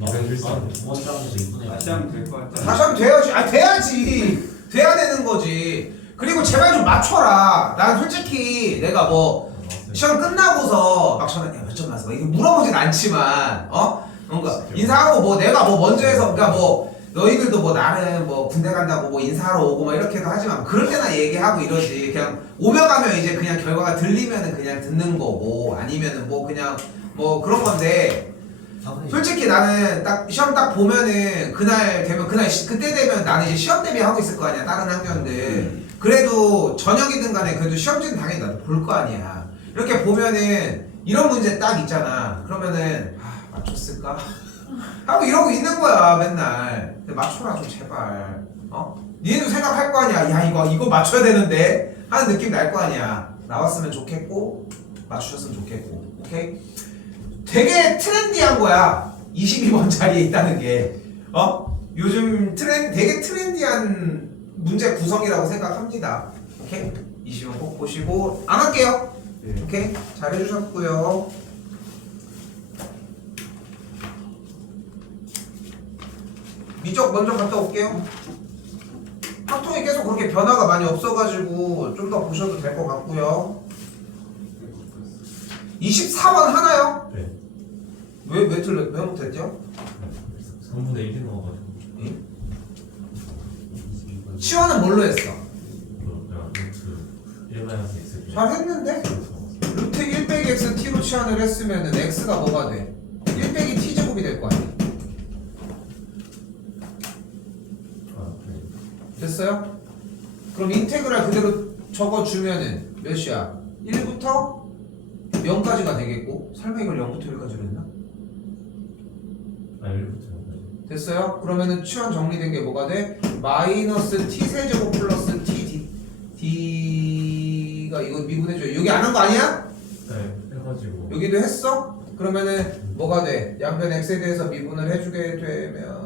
아 선생님 두 번째 하면서 2분의 1 다시 하면 될 것 같아. 다시 하면 돼야지. 아 돼야지. 돼야 되는 거지. 그리고 제발 좀 맞춰라. 난 솔직히 내가 뭐 시험 끝나고서 막 전화 몇 점 나왔어. 이게 물어보진 않지만 뭔가 인사하고 뭐 내가 뭐 먼저 해서 그러니까 뭐 너희들도 뭐 나는 뭐 군대 간다고 뭐 인사하러 오고 막 이렇게도 하지만 그럴 때나 얘기하고 이러지. 그냥 오며 가며 이제 그냥 결과가 들리면은 그냥 듣는 거고 아니면은 뭐 그냥 뭐 그런 건데 솔직히 나는 딱 시험 딱 보면은 그날 되면 그때 되면 나는 이제 시험 대비하고 있을 거 아니야 다른 학년들. 그래도 저녁이든 간에 그래도 시험지는 당연히 나도 볼 거 아니야. 이렇게 보면은 이런 문제 딱 있잖아. 그러면은 맞췄을까? 하고 이러고 있는 거야 맨날. 근데 맞춰라 좀 제발. 니네도 생각할 거 아니야. 야 이거 맞춰야 되는데 하는 느낌 날 거 아니야. 나왔으면 좋겠고 맞추셨으면 좋겠고. 오케이? 되게 트렌디한 거야. 22번 자리에 있다는 게. 요즘 되게 트렌디한 문제 구성이라고 생각합니다. 오케이? 20번 꼭 보시고 안 할게요. 네. 오케이? 잘 해주셨고요. 미적 먼저 갔다 올게요. 학통이 계속 그렇게 변화가 많이 없어가지고 좀 더 보셔도 될 것 같고요. 24번 하나요? 네 왜 못했죠? 3분의 1이 넣어가지고 치원은 뭘로 했어? 그냥 루트 1-x 잘 했는데? 루트 1 빼기 x t로 치환을 했으면은 x가 뭐가 돼? 1 빼기 t 제곱이 될 거 아니야? 됐어요? 그럼 인테그랄 그대로 적어주면은 몇이야? 1부터 0까지가 되겠고 설마 이걸 0부터 1까지로 했나? 1부터 됐어요? 그러면은 치환 정리된 게 뭐가 돼? 마이너스 t 세제곱 플러스 t d가 이거 미분해줘요. 여기 안 한 거 아니야? 네 해가지고 여기도 했어? 그러면은 뭐가 돼? 양변 x에 대해서 미분을 해주게 되면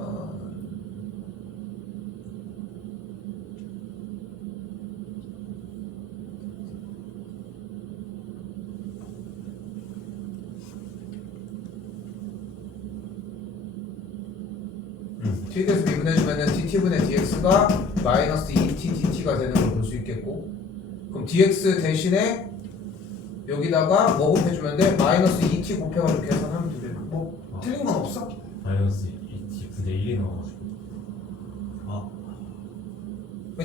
t에 대해서 미분해주면은 dt분의 dx가 마이너스 2t dt가 되는 걸 볼 수 있겠고 그럼 dx 대신에 여기다가 뭐 곱해주면 돼? 마이너스 2t 곱해가지고 계산하면 되겠고 뭐 틀린 건 없어? 마이너스 2분의 1이 넣어가지고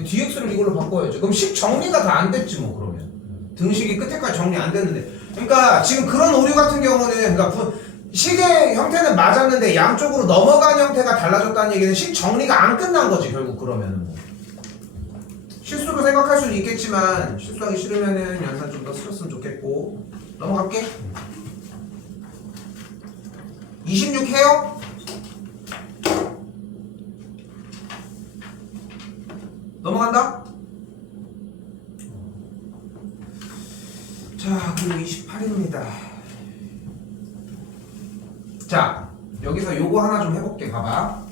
dx를 이걸로 바꿔야지. 그럼 식 정리가 다 안 됐지 뭐 그러면 등식이 끝에까지 정리 안 됐는데 그러니까 지금 그런 오류 같은 경우는 그러니까 식의 형태는 맞았는데 양쪽으로 넘어간 형태가 달라졌다는 얘기는 식 정리가 안 끝난 거지 결국 그러면은 뭐 실수로 생각할 수는 있겠지만 실수하기 싫으면은 연산 좀 더 쓰셨으면 좋겠고 넘어갈게. 26 해요? 넘어간다? 자 그리고 28입니다. 자 여기서 요거 하나 좀 해볼게. 봐봐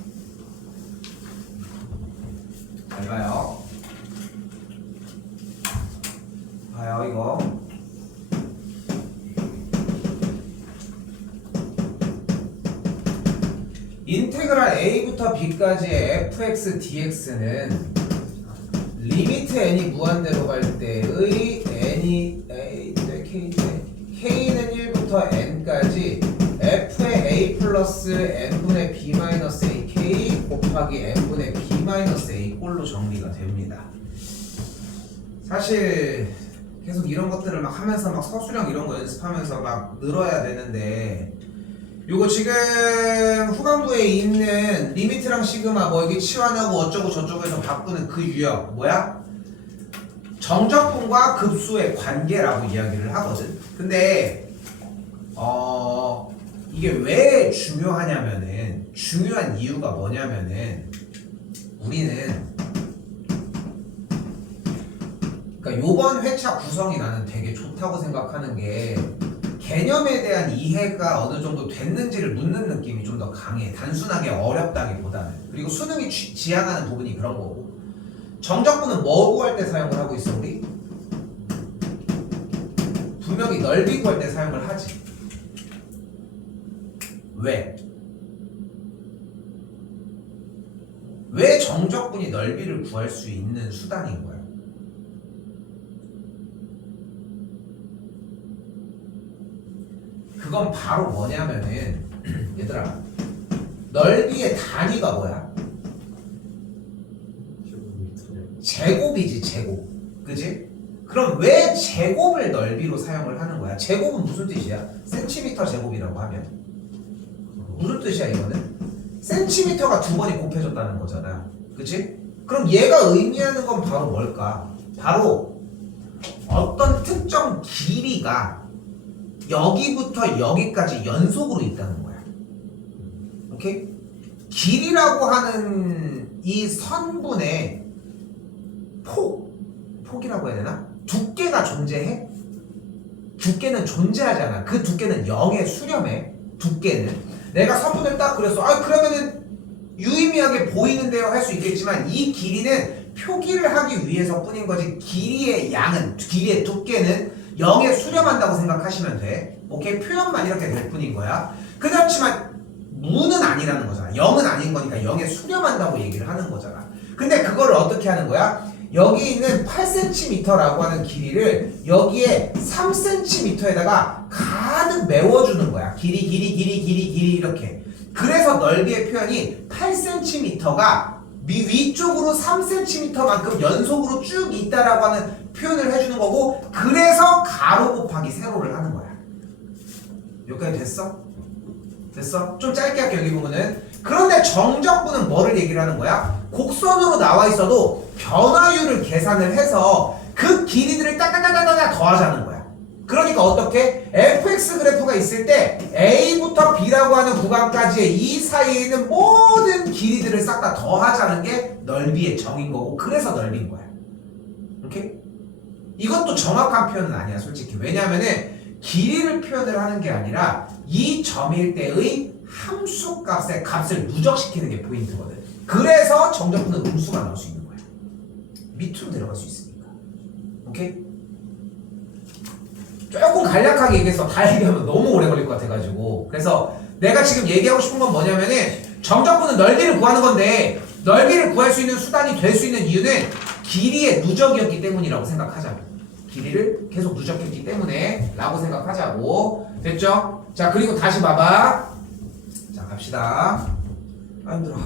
잘 봐요. 봐요 이거 인테그랄 a부터 b까지의 fx dx는 리미트 n이 무한대로 갈 때의 n이 k는 1부터 n까지 f의 a 플러스 n분의 b 마이너스 a k 곱하기 n분의 b 마이너스 a 꼴로 정리가 됩니다. 사실 계속 이런 것들을 막 하면서 막 서술형 이런 거 연습하면서 막 늘어야 되는데 요거 지금 후반부에 있는 리미트랑 시그마 뭐 여기 치환하고 어쩌고 저쩌고 해서 바꾸는 그 유형 뭐야? 정적분과 급수의 관계라고 이야기를 하거든. 근데 이게 왜 중요하냐면은 중요한 이유가 뭐냐면은 우리는 그러니까 요번 회차 구성이 나는 되게 좋다고 생각하는 게 개념에 대한 이해가 어느 정도 됐는지를 묻는 느낌이 좀 더 강해. 단순하게 어렵다기보다는. 그리고 수능이 지향하는 부분이 그런 거고. 정적분은 뭐 구할 때 사용을 하고 있어 우리? 분명히 넓이 구할 때 사용을 하지. 왜? 왜 정적분이 넓이를 구할 수 있는 수단인 거야? 그건 바로 뭐냐면은 얘들아 넓이의 단위가 뭐야? 제곱이지 제곱. 그지? 그럼 왜 제곱을 넓이로 사용을 하는 거야? 제곱은 무슨 뜻이야? 센티미터 제곱이라고 하면 무슨 뜻이야 이거는? 센티미터가 두 번이 곱해졌다는 거잖아. 그치? 그럼 얘가 의미하는 건 바로 뭘까? 바로 어떤 특정 길이가 여기부터 여기까지 연속으로 있다는 거야. 오케이? 길이라고 하는 이 선분의 폭이라고 해야 되나? 두께가 존재해? 두께는 존재하지 않아. 그 두께는 0에 수렴해. 두께는. 내가 선분을 딱 그렸어. 아 그러면은 유의미하게 보이는데요 할 수 있겠지만 이 길이는 표기를 하기 위해서 뿐인 거지 길이의 양은, 길이의 두께는 0에 수렴한다고 생각하시면 돼. 오케이? 표현만 이렇게 될 뿐인 거야. 그렇지만 무는 아니라는 거잖아. 0은 아닌 거니까 0에 수렴한다고 얘기를 하는 거잖아. 근데 그거를 어떻게 하는 거야? 여기 있는 8cm라고 하는 길이를 여기에 3cm에다가 가득 메워주는 거야. 길이 이렇게. 그래서 넓이의 표현이 8cm가 위쪽으로 3cm만큼 연속으로 쭉 있다라고 하는 표현을 해주는 거고, 그래서 가로 곱하기 세로를 하는 거야. 여기까지 됐어? 됐어? 좀 짧게 할게. 여기 보면은. 그런데 정적분은 뭐를 얘기를 하는 거야? 곡선으로 나와 있어도 변화율을 계산을 해서 그 길이들을 따따따따따 더하자는 거야. 그러니까 어떻게? fx 그래프가 있을 때 a부터 b라고 하는 구간까지의 이 사이에 있는 모든 길이들을 싹 다 더하자는 게 넓이의 정인 거고, 그래서 넓인 거야. 오케이? 이것도 정확한 표현은 아니야 솔직히. 왜냐면은 길이를 표현을 하는 게 아니라 이 점일 때의 함수값의 값을 누적시키는 게 포인트거든. 그래서 정적분은 음수가 나올 수 있는 거야. 밑으로 내려갈 수 있으니까. 오케이? 조금 간략하게 얘기해서 다 얘기하면 너무 오래 걸릴 것 같아가지고, 그래서 내가 지금 얘기하고 싶은 건 뭐냐면은 정적분은 넓이를 구하는 건데, 넓이를 구할 수 있는 수단이 될 수 있는 이유는 길이의 누적이었기 때문이라고 생각하자고. 길이를 계속 누적했기 때문에 라고 생각하자고. 됐죠? 자, 그리고 다시 봐봐. 자, 갑시다. 아 힘들어.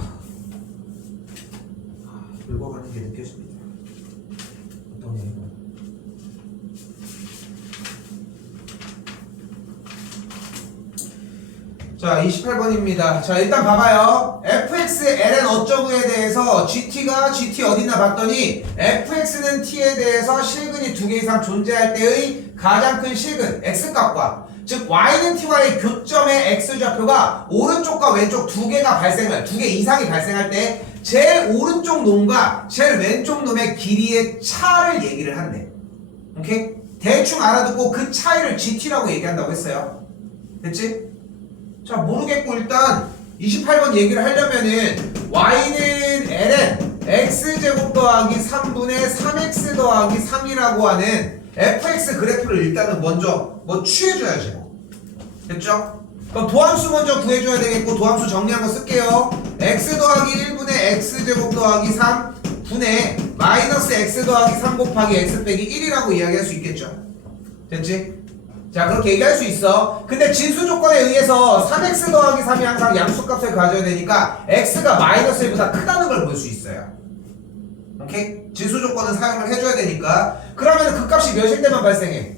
늙어가는 게 느껴집니다. 어떤 얘기가? 자, 28번입니다. 자, 일단 봐봐요. fx, ln 어쩌구에 대해서 gt가 gt 어딨나 봤더니 fx는 t에 대해서 실근이 2개 이상 존재할 때의 가장 큰 실근 x값과, 즉 y는 t와의 교점의 x좌표가 오른쪽과 왼쪽 2개가 발생할, 2개 이상이 발생할 때 제일 오른쪽 놈과 제일 왼쪽 놈의 길이의 차를 얘기를 한대. 오케이? 대충 알아듣고 그 차이를 gt라고 얘기한다고 했어요. 됐지? 자, 모르겠고 일단 28번 얘기를 하려면은 y는 ln x제곱 더하기 3분의 3x 더하기 3이라고 하는 fx 그래프를 일단은 먼저 취해줘야지 뭐. 됐죠? 그럼 도함수 먼저 구해줘야 되겠고, 도함수 정리한 거 쓸게요. x 더하기 1분의 x제곱 더하기 3 분의 마이너스 x 더하기 3 곱하기 x 빼기 1이라고 이야기할 수 있겠죠? 됐지? 자, 그렇게 얘기할 수 있어. 근데 진수 조건에 의해서 3x 더하기 3이 항상 양수값을 가져야 되니까 x가 마이너스 1보다 크다는 걸 볼 수 있어요. 오케이? 진수 조건은 사용을 해줘야 되니까. 그러면 그 값이 몇일 때만 발생해?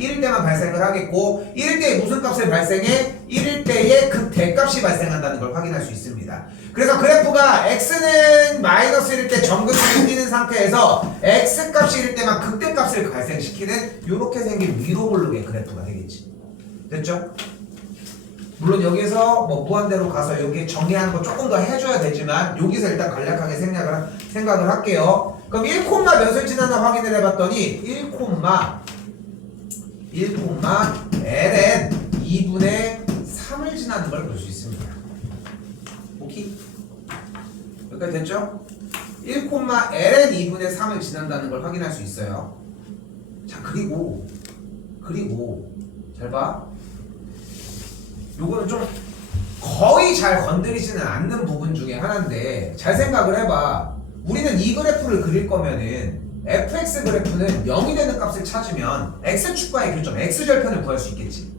1일 때만 발생을 하겠고, 1일 때에 무슨 값을 발생해? 1일 때에 극대값이 발생한다는 걸 확인할 수 있습니다. 그래서 그래프가 x는 마이너스 1일 때 정근이 뛰는 상태에서 x값이 1일 때만 극대값을 발생시키는 요렇게 생긴 위로 볼록의 그래프가 되겠지. 됐죠? 물론 여기서 뭐 무한대로 가서 여기 정리하는 거 조금 더 해줘야 되지만 여기서 일단 간략하게 생각을 할게요. 그럼 1 몇을 지났나 확인을 해봤더니 1 ln 2분의 3을 지나는 걸 볼 수 있습니다. 오케이? 여기까지 됐죠? 1 ln 2분의 3을 지난다는 걸 확인할 수 있어요. 자, 그리고 잘 봐. 요거는 좀 거의 잘 건드리지는 않는 부분 중에 하나인데 잘 생각을 해봐. 우리는 이 그래프를 그릴 거면은 fx 그래프는 0이 되는 값을 찾으면 x축과의 교점 x절편을 구할 수 있겠지.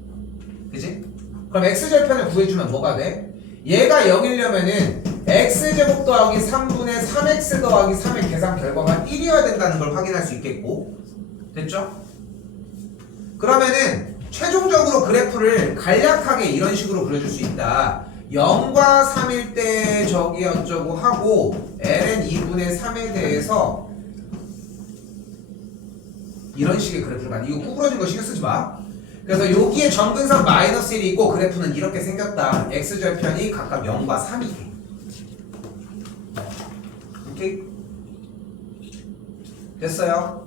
그치? 그럼 x절편을 구해주면 뭐가 돼? 얘가 0이려면은 x제곱 더하기 3분의 3x 더하기 3의 계산 결과가 1이어야 된다는 걸 확인할 수 있겠고, 됐죠? 그러면은 최종적으로 그래프를 간략하게 이런 식으로 그려줄 수 있다. 0과 3일 때 저기 어쩌고 하고 ln 2분의 3에 대해서 이런 식의 그래프를 봐. 이거 구부러진 거 신경 쓰지 마. 그래서 여기에 점근선 마이너스 1이 있고 그래프는 이렇게 생겼다. x절편이 각각 0과 3이 돼. 오케이? 됐어요?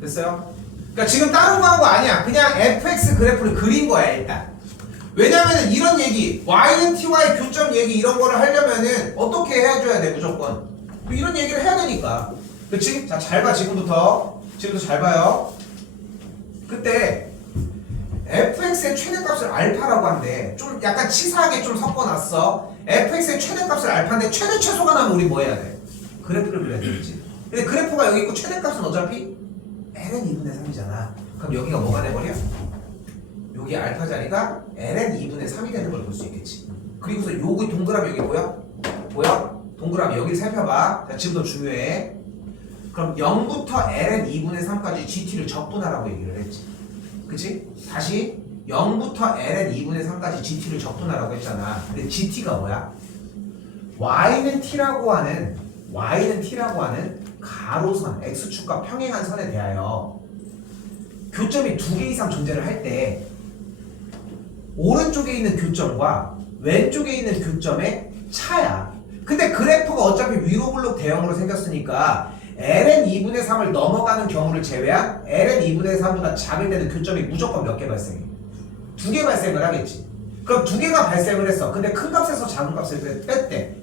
그러니까 지금 다른 거 한 거 아니야. 그냥 fx 그래프를 그린 거야 일단. 왜냐면은 이런 얘기, y는 t와의 교점 얘기 이런 거를 하려면은 어떻게 해줘야 돼 무조건. 이런 얘기를 해야 되니까. 그치? 자, 잘 봐 지금부터 잘 봐요. 그때 fx의 최대값을 알파라고 한대. 좀 약간 치사하게 좀 섞어놨어. fx의 최대값을 알파인데 최대 최소가 나면 우리 뭐 해야 돼? 그래프를 그려야 되겠지. 근데 그래프가 여기 있고 최대값은 어차피 ln 2분의 3이잖아. 그럼 여기가 뭐가 돼버려? 여기 알파 자리가 ln 2분의 3이 되는 걸 볼 수 있겠지. 그리고서 여기 동그라미 여기 보여? 동그라미 여기를 살펴봐. 자, 지금도 중요해. 그럼 0부터 ln 2분의 3까지 gt를 적분하라고 얘기를 했지. 그치? 다시 0부터 ln 2분의 3까지 gt를 적분하라고 했잖아. 근데 gt가 뭐야? y는 t라고 하는 가로선 x축과 평행한 선에 대하여 교점이 2개 이상 존재를 할 때 오른쪽에 있는 교점과 왼쪽에 있는 교점의 차야. 근데 그래프가 어차피 위로 블록 대형으로 생겼으니까 ln 2분의 3을 넘어가는 경우를 제외한 ln 2분의 3보다 작을 때는 교점이 무조건 몇 개 발생해? 2개 발생을 하겠지. 그럼 2개가 발생을 했어. 근데 큰 값에서 작은 값을 뺐대.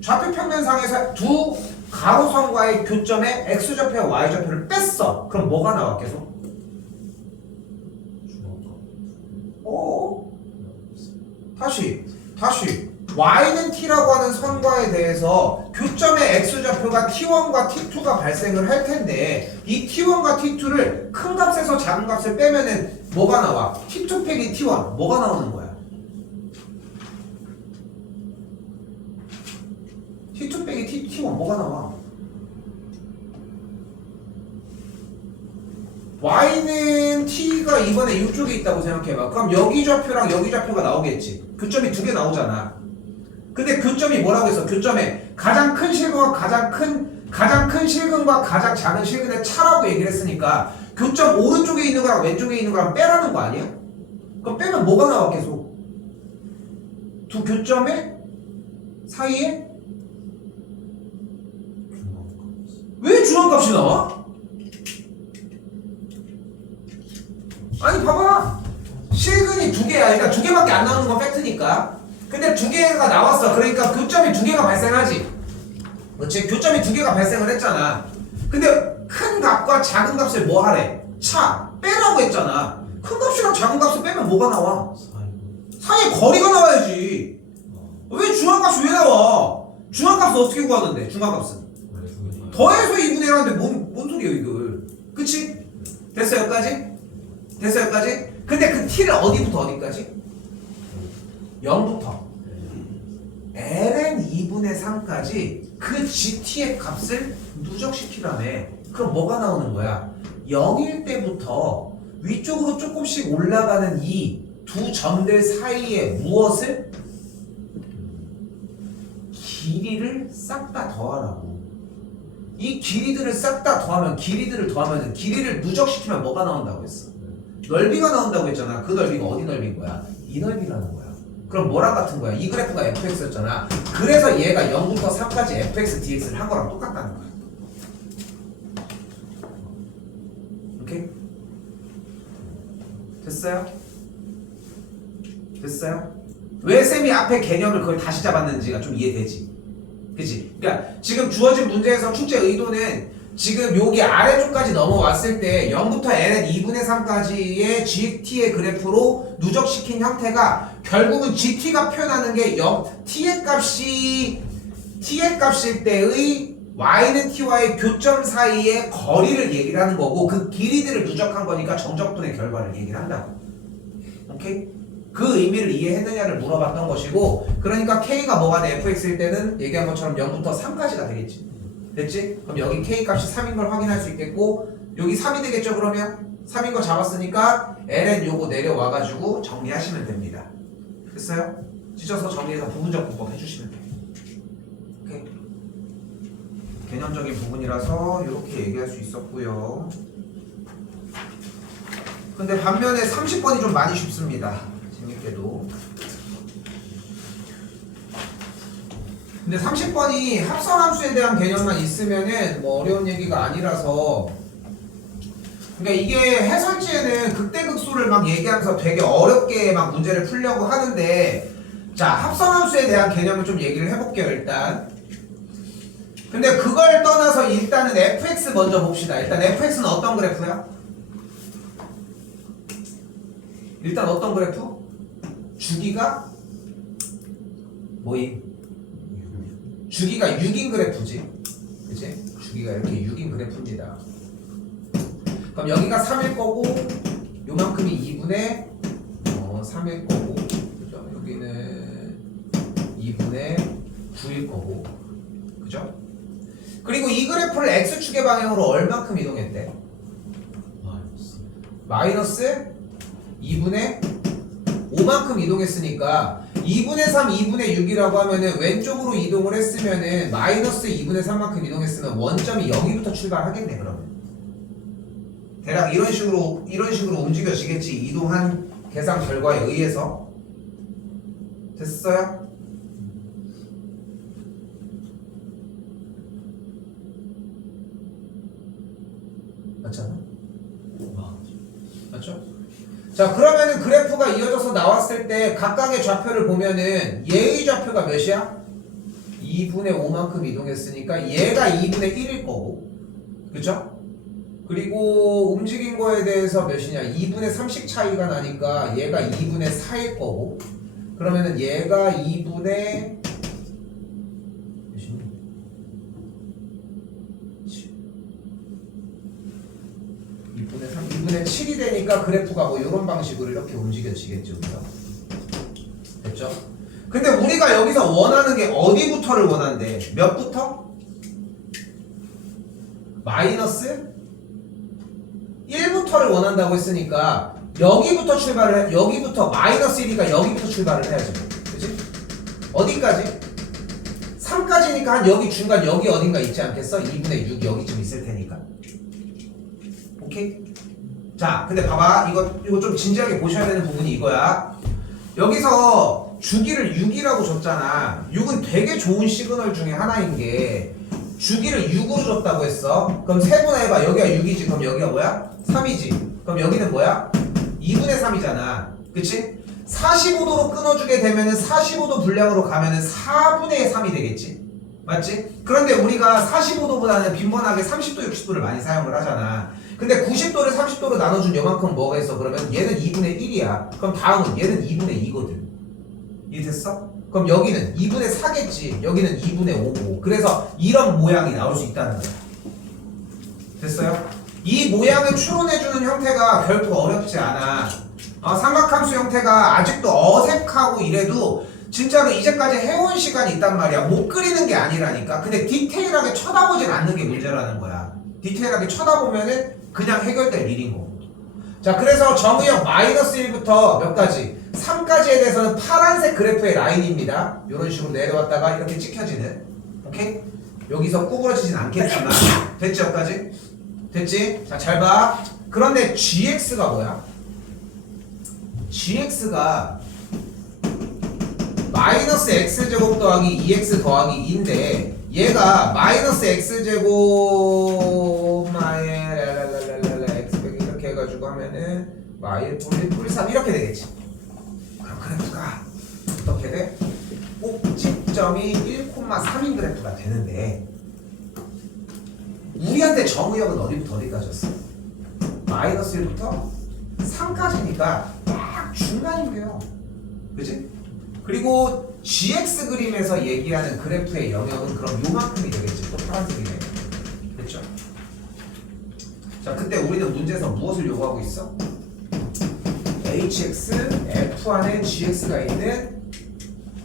좌표 평면상에서 두 가로선과의 교점의 x좌표와 y좌표를 뺐어. 그럼 뭐가 나와 계속? 다시 y는 t라고 하는 선과에 대해서 교점의 x좌표가 t1과 t2가 발생을 할 텐데 이 t1과 t2를 큰 값에서 작은 값을 빼면은 뭐가 나와? t2 빼기 t1 뭐가 나오는 거야? t2 빼기 t1 뭐가 나와? y는 t가 이번에 이쪽에 있다고 생각해봐. 그럼 여기 좌표랑 여기 좌표가 나오겠지. 교점이 2개 나오잖아. 근데 교점이 뭐라고 했어? 교점에 가장 큰 실근과 가장 큰 실근과 가장 작은 실근의 차라고 얘기를 했으니까 교점 오른쪽에 있는 거랑 왼쪽에 있는 거랑 빼라는 거 아니야? 그럼 빼면 뭐가 나와 계속? 두 교점의 사이에 왜 중앙값이 나와? 아니 봐봐, 실근이 2개야. 그러니까 2개밖에 안 나오는 건 팩트니까. 근데 2개가 나왔어. 그러니까 교점이 2개가 발생하지. 그렇지? 교점이 2개가 발생을 했잖아. 근데 큰 값과 작은 값을 뭐 하래? 빼라고 했잖아. 큰 값이랑 작은 값을 빼면 뭐가 나와? 사이에 거리가 나와야지. 왜 중앙값이 왜 나와? 중앙값은 어떻게 구하는데? 중앙값은 더해서 2분의 1 하는데 뭔 소리야 이걸. 그치? 됐어 여기까지? 근데 그 t를 어디부터 어디까지? 0부터 ln 2분의 3까지 그 gt의 값을 누적시키라며. 그럼 뭐가 나오는 거야? 0일 때부터 위쪽으로 조금씩 올라가는 이 두 점들 사이에 무엇을? 길이를 싹 다 더하라고. 이 길이들을 싹 다 더하면 길이를 누적시키면 뭐가 나온다고 했어? 넓이가 나온다고 했잖아. 그 넓이가 어디 넓이인 거야? 이 넓이라는 거야. 그럼 뭐랑 같은 거야? 이 그래프가 fx였잖아. 그래서 얘가 0부터 3까지 fx dx를 한 거랑 똑같다는 거야. 오케이? 됐어요? 됐어요? 왜 쌤이 앞에 개념을 그걸 다시 잡았는지가 좀 이해되지? 그치? 그러니까 지금 주어진 문제에서 출제 의도는 지금 여기 아래쪽까지 넘어왔을 때 0부터 ln 2분의 3까지의 gt의 그래프로 누적시킨 형태가 결국은 gt가 표현하는 게 0, t의 값일 때의 y는 t와의 교점 사이의 거리를 얘기를 하는 거고 그 길이들을 누적한 거니까 정적분의 결과를 얘기를 한다고. 오케이? 그 의미를 이해했느냐를 물어봤던 것이고 그러니까 k가 뭐가 돼? fx일 때는 얘기한 것처럼 0부터 3까지가 되겠지. 됐지? 그럼 여기 k 값이 3인 걸 확인할 수 있겠고 여기 3이 되겠죠 그러면? 3인 거 잡았으니까 ln 요거 내려와가지고 정리하시면 됩니다. 됐어요? 찢어서 정리해서 부분적 분법 해주시면 돼요. 오케이? 개념적인 부분이라서 이렇게 얘기할 수 있었고요. 근데 반면에 30번이 좀 많이 쉽습니다. 재밌게도. 근데 30번이 합성함수에 대한 개념만 있으면은 뭐 어려운 얘기가 아니라서 그러니까 이게 해설지에는 극대극소를 막 얘기하면서 되게 어렵게 막 문제를 풀려고 하는데 자 합성함수에 대한 개념을 좀 얘기를 해볼게요 일단. 근데 그걸 떠나서 일단은 fx 먼저 봅시다. 일단 fx는 어떤 그래프야? 일단 어떤 그래프? 주기가 뭐임? 주기가 6인 그래프지. 그치? 주기가 이렇게 6인 그래프입니다. 그럼 여기가 3일 거고 요만큼이 2분의 3일 거고 그죠? 여기는 2분의 9일 거고 그죠? 그리고 이 그래프를 x축의 방향으로 얼마큼 이동했대? 마이너스 2분의 5만큼 이동했으니까 2분의 3, 2분의 6이라고 하면은 왼쪽으로 이동을 했으면은 마이너스 2분의 3만큼 이동했으면 원점이 여기부터 출발하겠네 그러면. 대략 이런 식으로 움직여지겠지. 이동한 계산 결과에 의해서. 됐어요? 맞잖아. 맞죠? 자 그러면은 그래프가 이어져서 나왔을 때 각각의 좌표를 보면은 얘의 좌표가 몇이야? 2분의 5만큼 이동했으니까 얘가 2분의 1일 거고 그쵸? 그리고 움직인 거에 대해서 몇이냐 2분의 3씩 차이가 나니까 얘가 2분의 4일 거고 그러면은 얘가 2분의 2분의 7이 되니까 그래프가 뭐 이런 방식으로 이렇게 움직여지겠죠. 우리가. 됐죠? 근데 우리가 여기서 원하는 게 어디부터를 원한대? 몇부터? 마이너스 1부터를 원한다고 했으니까 여기부터 출발을 해. 여기부터 마이너스 1이니까 여기부터 출발을 해야지. 그치? 어디까지? 3까지니까 한 여기 중간 여기 어딘가 있지 않겠어? 2분의 6 여기쯤 있을 테니까. 오케이? 자, 근데 봐봐. 이거 좀 진지하게 보셔야 되는 부분이 이거야. 여기서 주기를 6이라고 줬잖아. 6은 되게 좋은 시그널 중에 하나인 게 주기를 6으로 줬다고 했어. 그럼 세분화해봐. 여기가 6이지. 그럼 여기가 뭐야? 3이지. 그럼 여기는 뭐야? 2분의 3이잖아. 그치? 45도로 끊어주게 되면은 45도 분량으로 가면은 4분의 3이 되겠지? 맞지? 그런데 우리가 45도보다는 빈번하게 30도, 60도를 많이 사용을 하잖아. 근데 90도를 30도로 나눠준 요만큼 뭐가 있어? 그러면 얘는 2분의 1이야. 그럼 다음은 얘는 2분의 2거든. 이해됐어? 그럼 여기는 2분의 4겠지. 여기는 2분의 5고. 그래서 이런 모양이 나올 수 있다는 거야. 됐어요? 이 모양을 추론해주는 형태가 결코 어렵지 않아. 삼각함수 형태가 아직도 어색하고 이래도 진짜로 이제까지 해온 시간이 있단 말이야. 못 그리는 게 아니라니까. 근데 디테일하게 쳐다보진 않는 게 문제라는 거야. 디테일하게 쳐다보면은 그냥 해결될 일인 거고. 자, 그래서 정의역 마이너스 1부터 몇 가지? 3까지에 대해서는 파란색 그래프의 라인입니다. 이런 식으로 내려왔다가 이렇게 찍혀지는. 오케이? 여기서 구부러지진 않겠지만. 됐지, 여기까지? 됐지? 자, 잘 봐. 그런데 gx가 뭐야? gx가 마이너스 x제곱 더하기 2x 더하기 2인데 얘가 마이너스 x제곱 x 빼기 이렇게 해가지고 하면은 마이 뿔 3 이렇게 되겠지. 그럼 그래프가 어떻게 돼? 꼭지점이 1,3인 그래프가 되는데 우리한테 정의역은 어디부터 어디까지였어? 마이너스 1부터 3까지니까 딱 중간인데요. 그치? 그리고 gx 그림에서 얘기하는 그래프의 영역은 그럼 요만큼이 되겠지. 또 파란색이네. 됐죠? 자, 그때 우리는 문제에서 무엇을 요구하고 있어? hx, f 안에 gx가 있는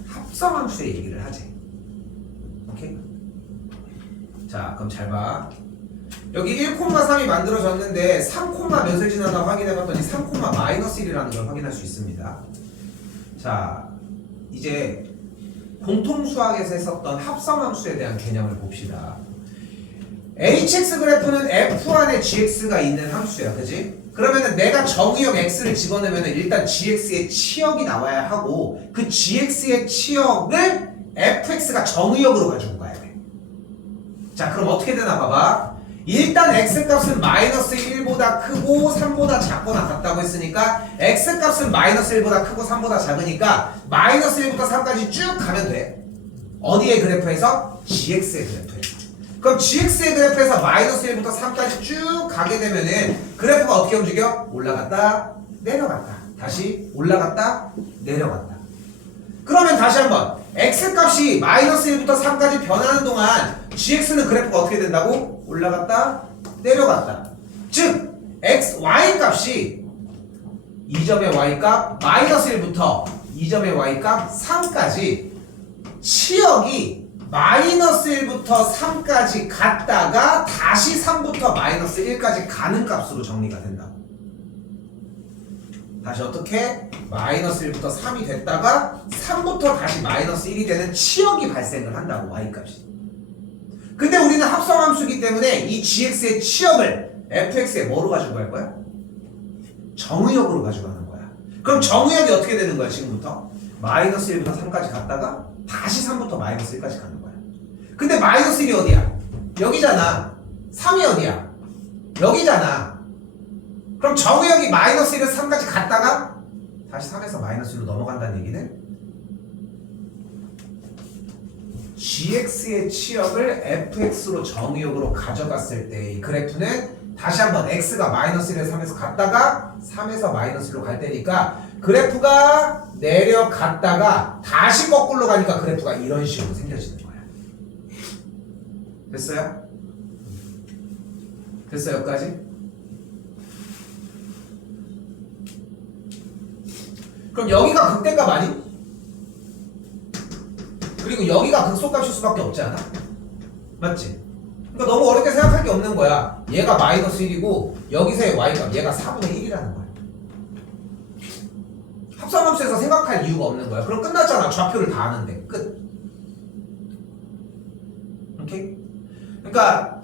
합성함수의 얘기를 하지. 오케이? 자, 그럼 잘 봐. 여기 1,3이 만들어졌는데 3, 몇을 지나다 확인해봤더니 3, -1이라는 걸 확인할 수 있습니다. 자, 이제 공통수학에서 했었던 합성함수에 대한 개념을 봅시다. hx 그래프는 f 안에 gx가 있는 함수야, 그지? 그러면은 내가 정의역 x를 집어넣으면 일단 gx의 치역이 나와야 하고 그 gx의 치역을 fx가 정의역으로 가지고 가야 돼. 자, 그럼 어떻게 되나 봐봐. 일단 x값은 마이너스 1보다 크고 3보다 작거나 같다고 했으니까 x값은 마이너스 1보다 크고 3보다 작으니까 마이너스 1부터 3까지 쭉 가면 돼. 어디의 그래프에서? gx의 그래프에서. 그럼 gx의 그래프에서 마이너스 1부터 3까지 쭉 가게 되면은 그래프가 어떻게 움직여? 올라갔다 내려갔다 다시 올라갔다 내려갔다. 그러면 다시 한번 x값이 마이너스 1부터 3까지 변하는 동안 gx는 그래프가 어떻게 된다고? 올라갔다 내려갔다. 즉 y값이 2점의 y값 마이너스 1부터 2점의 y값 3까지 치역이 마이너스 1부터 3까지 갔다가 다시 3부터 마이너스 1까지 가는 값으로 정리가 된다. 다시 어떻게? 마이너스 1부터 3이 됐다가 3부터 다시 마이너스 1이 되는 치역이 발생을 한다고 y값이. 근데 우리는 합성함수이기 때문에 이 gx의 치역을 fx에 뭐로 가지고 갈 거야? 정의역으로 가지고 가는 거야. 그럼 정의역이 어떻게 되는 거야 지금부터? 마이너스 1부터 3까지 갔다가 다시 3부터 마이너스 1까지 가는 거야. 근데 마이너스 1이 어디야? 여기잖아. 3이 어디야? 여기잖아. 그럼 정의역이 마이너스 1에서 3까지 갔다가 다시 3에서 마이너스 1로 넘어간다는 얘기는 gx의 치역을 fx로 정의역으로 가져갔을 때 이 그래프는 다시 한번 x가 마이너스 1에서 3에서 갔다가 3에서 마이너스 1로 갈 때니까 그래프가 내려갔다가 다시 거꾸로 가니까 그래프가 이런 식으로 생겨지는 거야. 됐어요? 됐어요 여기까지? 그럼 여기가 극대값 아니? 그리고 여기가 극소값일 수밖에 없지 않아? 맞지? 그러니까 너무 어렵게 생각할 게 없는 거야. 얘가 마이너스 1이고 여기서의 y값 얘가 4분의 1이라는 거야. 합성함수에서 생각할 이유가 없는 거야. 그럼 끝났잖아. 좌표를 다 아는데 끝. 오케이? 그러니까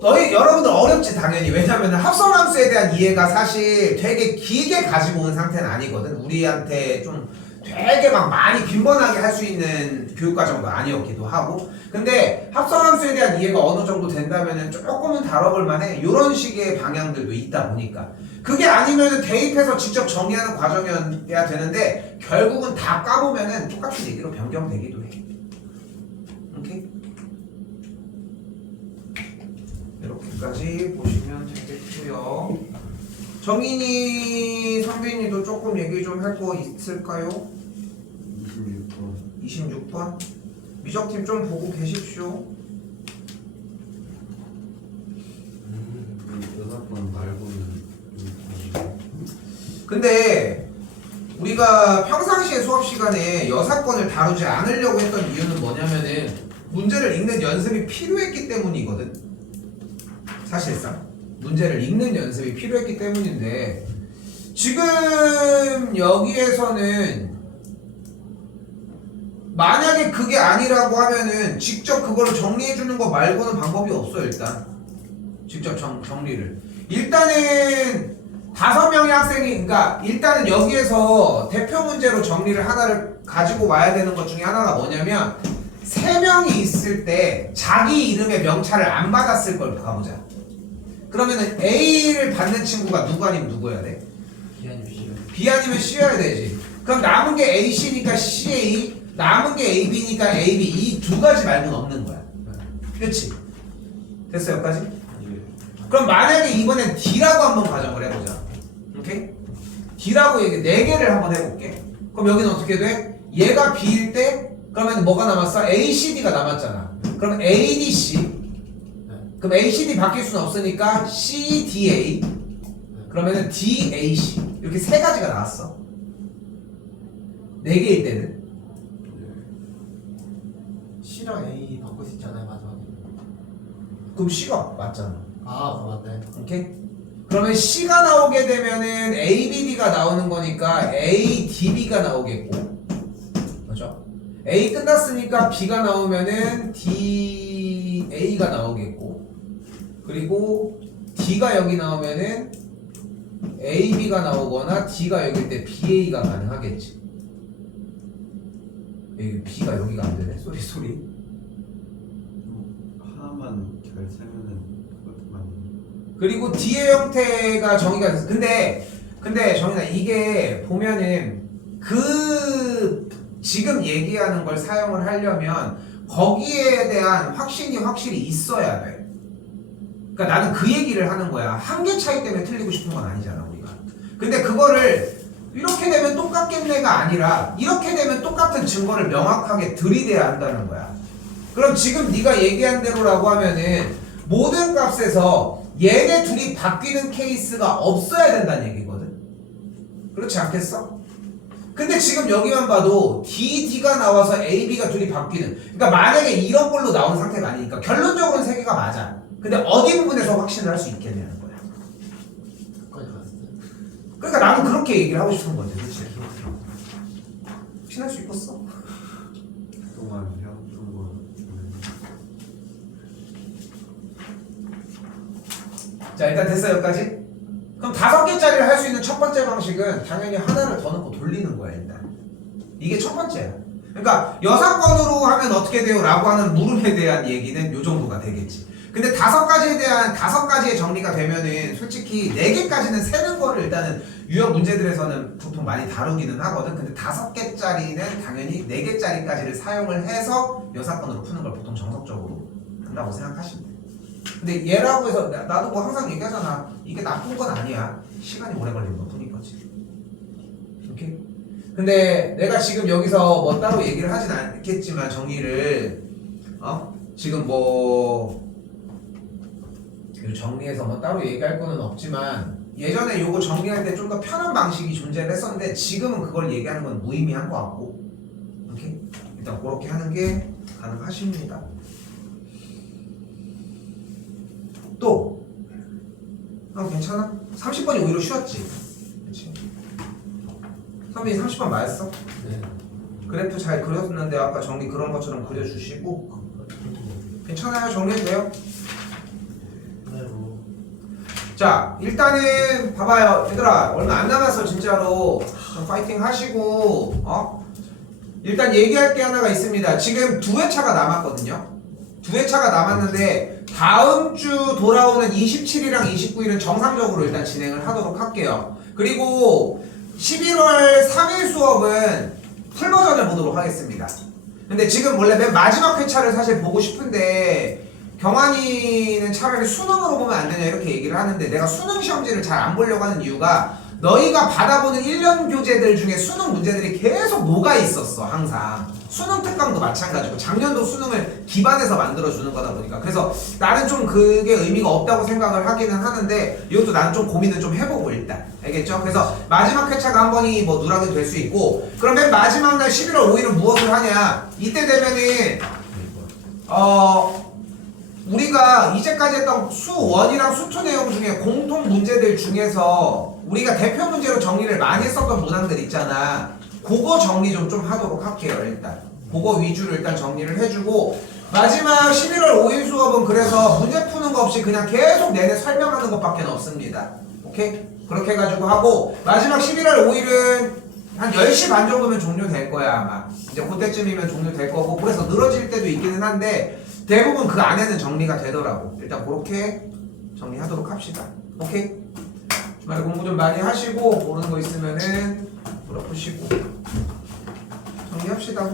너희 여러분들 어렵지 당연히. 왜냐면 합성함수에 대한 이해가 사실 되게 길게 가지고 온 상태는 아니거든. 우리한테 좀 되게 막 많이 빈번하게 할 수 있는 교육과정도 아니었기도 하고. 근데 합성함수에 대한 이해가 어느 정도 된다면은 조금은 다뤄볼 만해. 이런 식의 방향들도 있다 보니까. 그게 아니면은 대입해서 직접 정리하는 과정이어야 되는데 결국은 다 까보면은 똑같은 얘기로 변경되기도 해. 오케이? 이렇게까지 보시면 되겠고요. 정인이 선배님도 조금 얘기 좀 할 거 있을까요? 26번 26번? 미적팀 좀 보고 계십시오. 6번 말고는 근데 우리가 평상시에 수업 시간에 여사건을 다루지 않으려고 했던 이유는 뭐냐면은 문제를 읽는 연습이 필요했기 때문이거든. 사실상 문제를 읽는 연습이 필요했기 때문인데 지금 여기에서는 만약에 그게 아니라고 하면은 직접 그걸 정리해주는 거 말고는 방법이 없어. 일단 직접 정리를 일단은 5명의 학생이 그러니까 일단은 여기에서 대표 문제로 정리를 하나를 가지고 와야 되는 것 중에 하나가 뭐냐면 3명이 있을 때 자기 이름의 명찰을 안 받았을 걸 가보자. 그러면은 A를 받는 친구가 누구 아니면 누구여야 돼? 기한이 씨요. B 아니면 C여야 되지. 그럼 남은 게 AC니까 CA, 남은 게 AB니까 AB 이 두 가지 말고는 없는 거야. 그렇지? 됐어 여기까지? 그럼 만약에 이번엔 D라고 한번 가정을 해보자. 오케이? D라고 얘기 4개를 한번 해볼게. 그럼 여기는 어떻게 돼? 얘가 B일 때 그러면 뭐가 남았어? ACD가 남았잖아. 그럼 ADC. 그럼 ACD 바뀔 수는 없으니까 CDA. 그러면은 DAC. 이렇게 3가지가 나왔어. 4개일 때는. C랑 A 바꿀 수 있잖아요 마지막에. 그럼 C가 맞잖아. 아 맞네. 오케이? 그러면 C가 나오게 되면은 ABD가 나오는 거니까 ADB가 나오겠고. 그렇죠? A 끝났으니까 B가 나오면은 DA가 나오겠고. 그리고 D가 여기 나오면은 AB가 나오거나 D가 여기일 때 BA가 가능하겠지. 여기 B가 여기가 안 되네. 소리. 하나만 잘 세면은 그것만. 그리고 D의 형태가 정의가 됐어. 근데 정의나 이게 보면은 그 지금 얘기하는 걸 사용을 하려면 거기에 대한 확신이 확실히 있어야 돼. 그러니까 나는 그 얘기를 하는 거야. 한계 차이 때문에 틀리고 싶은 건 아니잖아 우리가. 근데 그거를 이렇게 되면 똑같겠네가 아니라 이렇게 되면 똑같은 증거를 명확하게 들이대야 한다는 거야. 그럼 지금 네가 얘기한 대로라고 하면은 모든 값에서 얘네 둘이 바뀌는 케이스가 없어야 된다는 얘기거든. 그렇지 않겠어? 근데 지금 여기만 봐도 DD가 나와서 AB가 둘이 바뀌는, 그러니까 만약에 이런 걸로 나온 상태가 아니니까 결론적으로는 3개가 맞아. 근데 어디 부분에서 확신을 할 수 있겠냐는 거야. 끝까지 갔어요. 그러니까 나는 그렇게 얘기를 하고 싶은 건데, 그렇지? 확신할 수 있겠어? 동안 해왔던 거. 자, 일단 됐어 여기까지? 그럼 5개짜리를 할 수 있는 첫 번째 방식은 당연히 하나를 더 넣고 돌리는 거야 일단. 이게 첫 번째야. 그러니까 여사건으로 하면 어떻게 돼요? 라고 하는 물음에 대한 얘기는 요 정도가 되겠지. 근데 5가지에 대한 5가지의 정리가 되면은 솔직히 4개까지는 세는 거를 일단은 유형 문제들에서는 보통 많이 다루기는 하거든. 근데 5개짜리는 당연히 4개짜리까지를 사용을 해서 여사건으로 푸는 걸 보통 정석적으로 한다고 생각하시면 돼. 근데 얘라고 해서 나도 뭐 항상 얘기하잖아. 이게 나쁜 건 아니야. 시간이 오래 걸리는 것 뿐이겠지. 오케이? 근데 내가 지금 여기서 뭐 따로 얘기를 하진 않겠지만 정리를 지금 뭐 정리해서 뭐 따로 얘기할 거는 없지만 예전에 요거 정리할 때 좀 더 편한 방식이 존재를 했었는데 지금은 그걸 얘기하는 건 무의미한 것 같고. 오케이? 일단 그렇게 하는 게 가능하십니다. 또 괜찮아? 30번이 오히려 쉬웠지? 그치? 선배님 30번 맞았어? 네. 그래프 잘 그렸는데 아까 정리 그런 것처럼 그려주시고 괜찮아요? 정리해도 돼요? 네 뭐. 자 일단은 봐봐요 얘들아 얼마 안 남았어 진짜로 좀 파이팅 하시고 일단 얘기할 게 하나가 있습니다. 지금 2회차가 남았거든요. 2회차가 남았는데 다음 주 돌아오는 27일이랑 29일은 정상적으로 일단 진행을 하도록 할게요. 그리고 11월 3일 수업은 풀버전을 보도록 하겠습니다. 근데 지금 원래 맨 마지막 회차를 사실 보고 싶은데 경환이는 차라리 수능으로 보면 안 되냐 이렇게 얘기를 하는데 내가 수능 시험지를 잘 안 보려고 하는 이유가 너희가 받아보는 1년 교재들 중에 수능 문제들이 계속 녹아 있었어. 항상 수능 특강도 마찬가지고 작년도 수능을 기반해서 만들어주는 거다 보니까 그래서 나는 좀 그게 의미가 없다고 생각을 하기는 하는데 이것도 나는 좀 고민을 좀 해보고 일단 알겠죠? 그래서 마지막 회차가 한 번이 뭐 누락이 될 수 있고 그러면 마지막 날 11월 5일은 무엇을 하냐 이때 되면은 우리가 이제까지 했던 수1이랑 수2 내용 중에 공통 문제들 중에서 우리가 대표 문제로 정리를 많이 했었던 문항들 있잖아. 그거 정리 좀 하도록 할게요. 일단 그거 위주로 일단 정리를 해주고 마지막 11월 5일 수업은 그래서 문제 푸는 거 없이 그냥 계속 내내 설명하는 것밖에 없습니다. 오케이? 그렇게 해가지고 하고 마지막 11월 5일은 한 10시 반 정도면 종료될 거야 아마. 이제 그때쯤이면 종료될 거고 그래서 늘어질 때도 있기는 한데 대부분 그 안에는 정리가 되더라고. 일단 그렇게 정리하도록 합시다. 오케이? 주말에 공부 좀 많이 하시고 모르는 거 있으면은 물어보시고 정리합시다.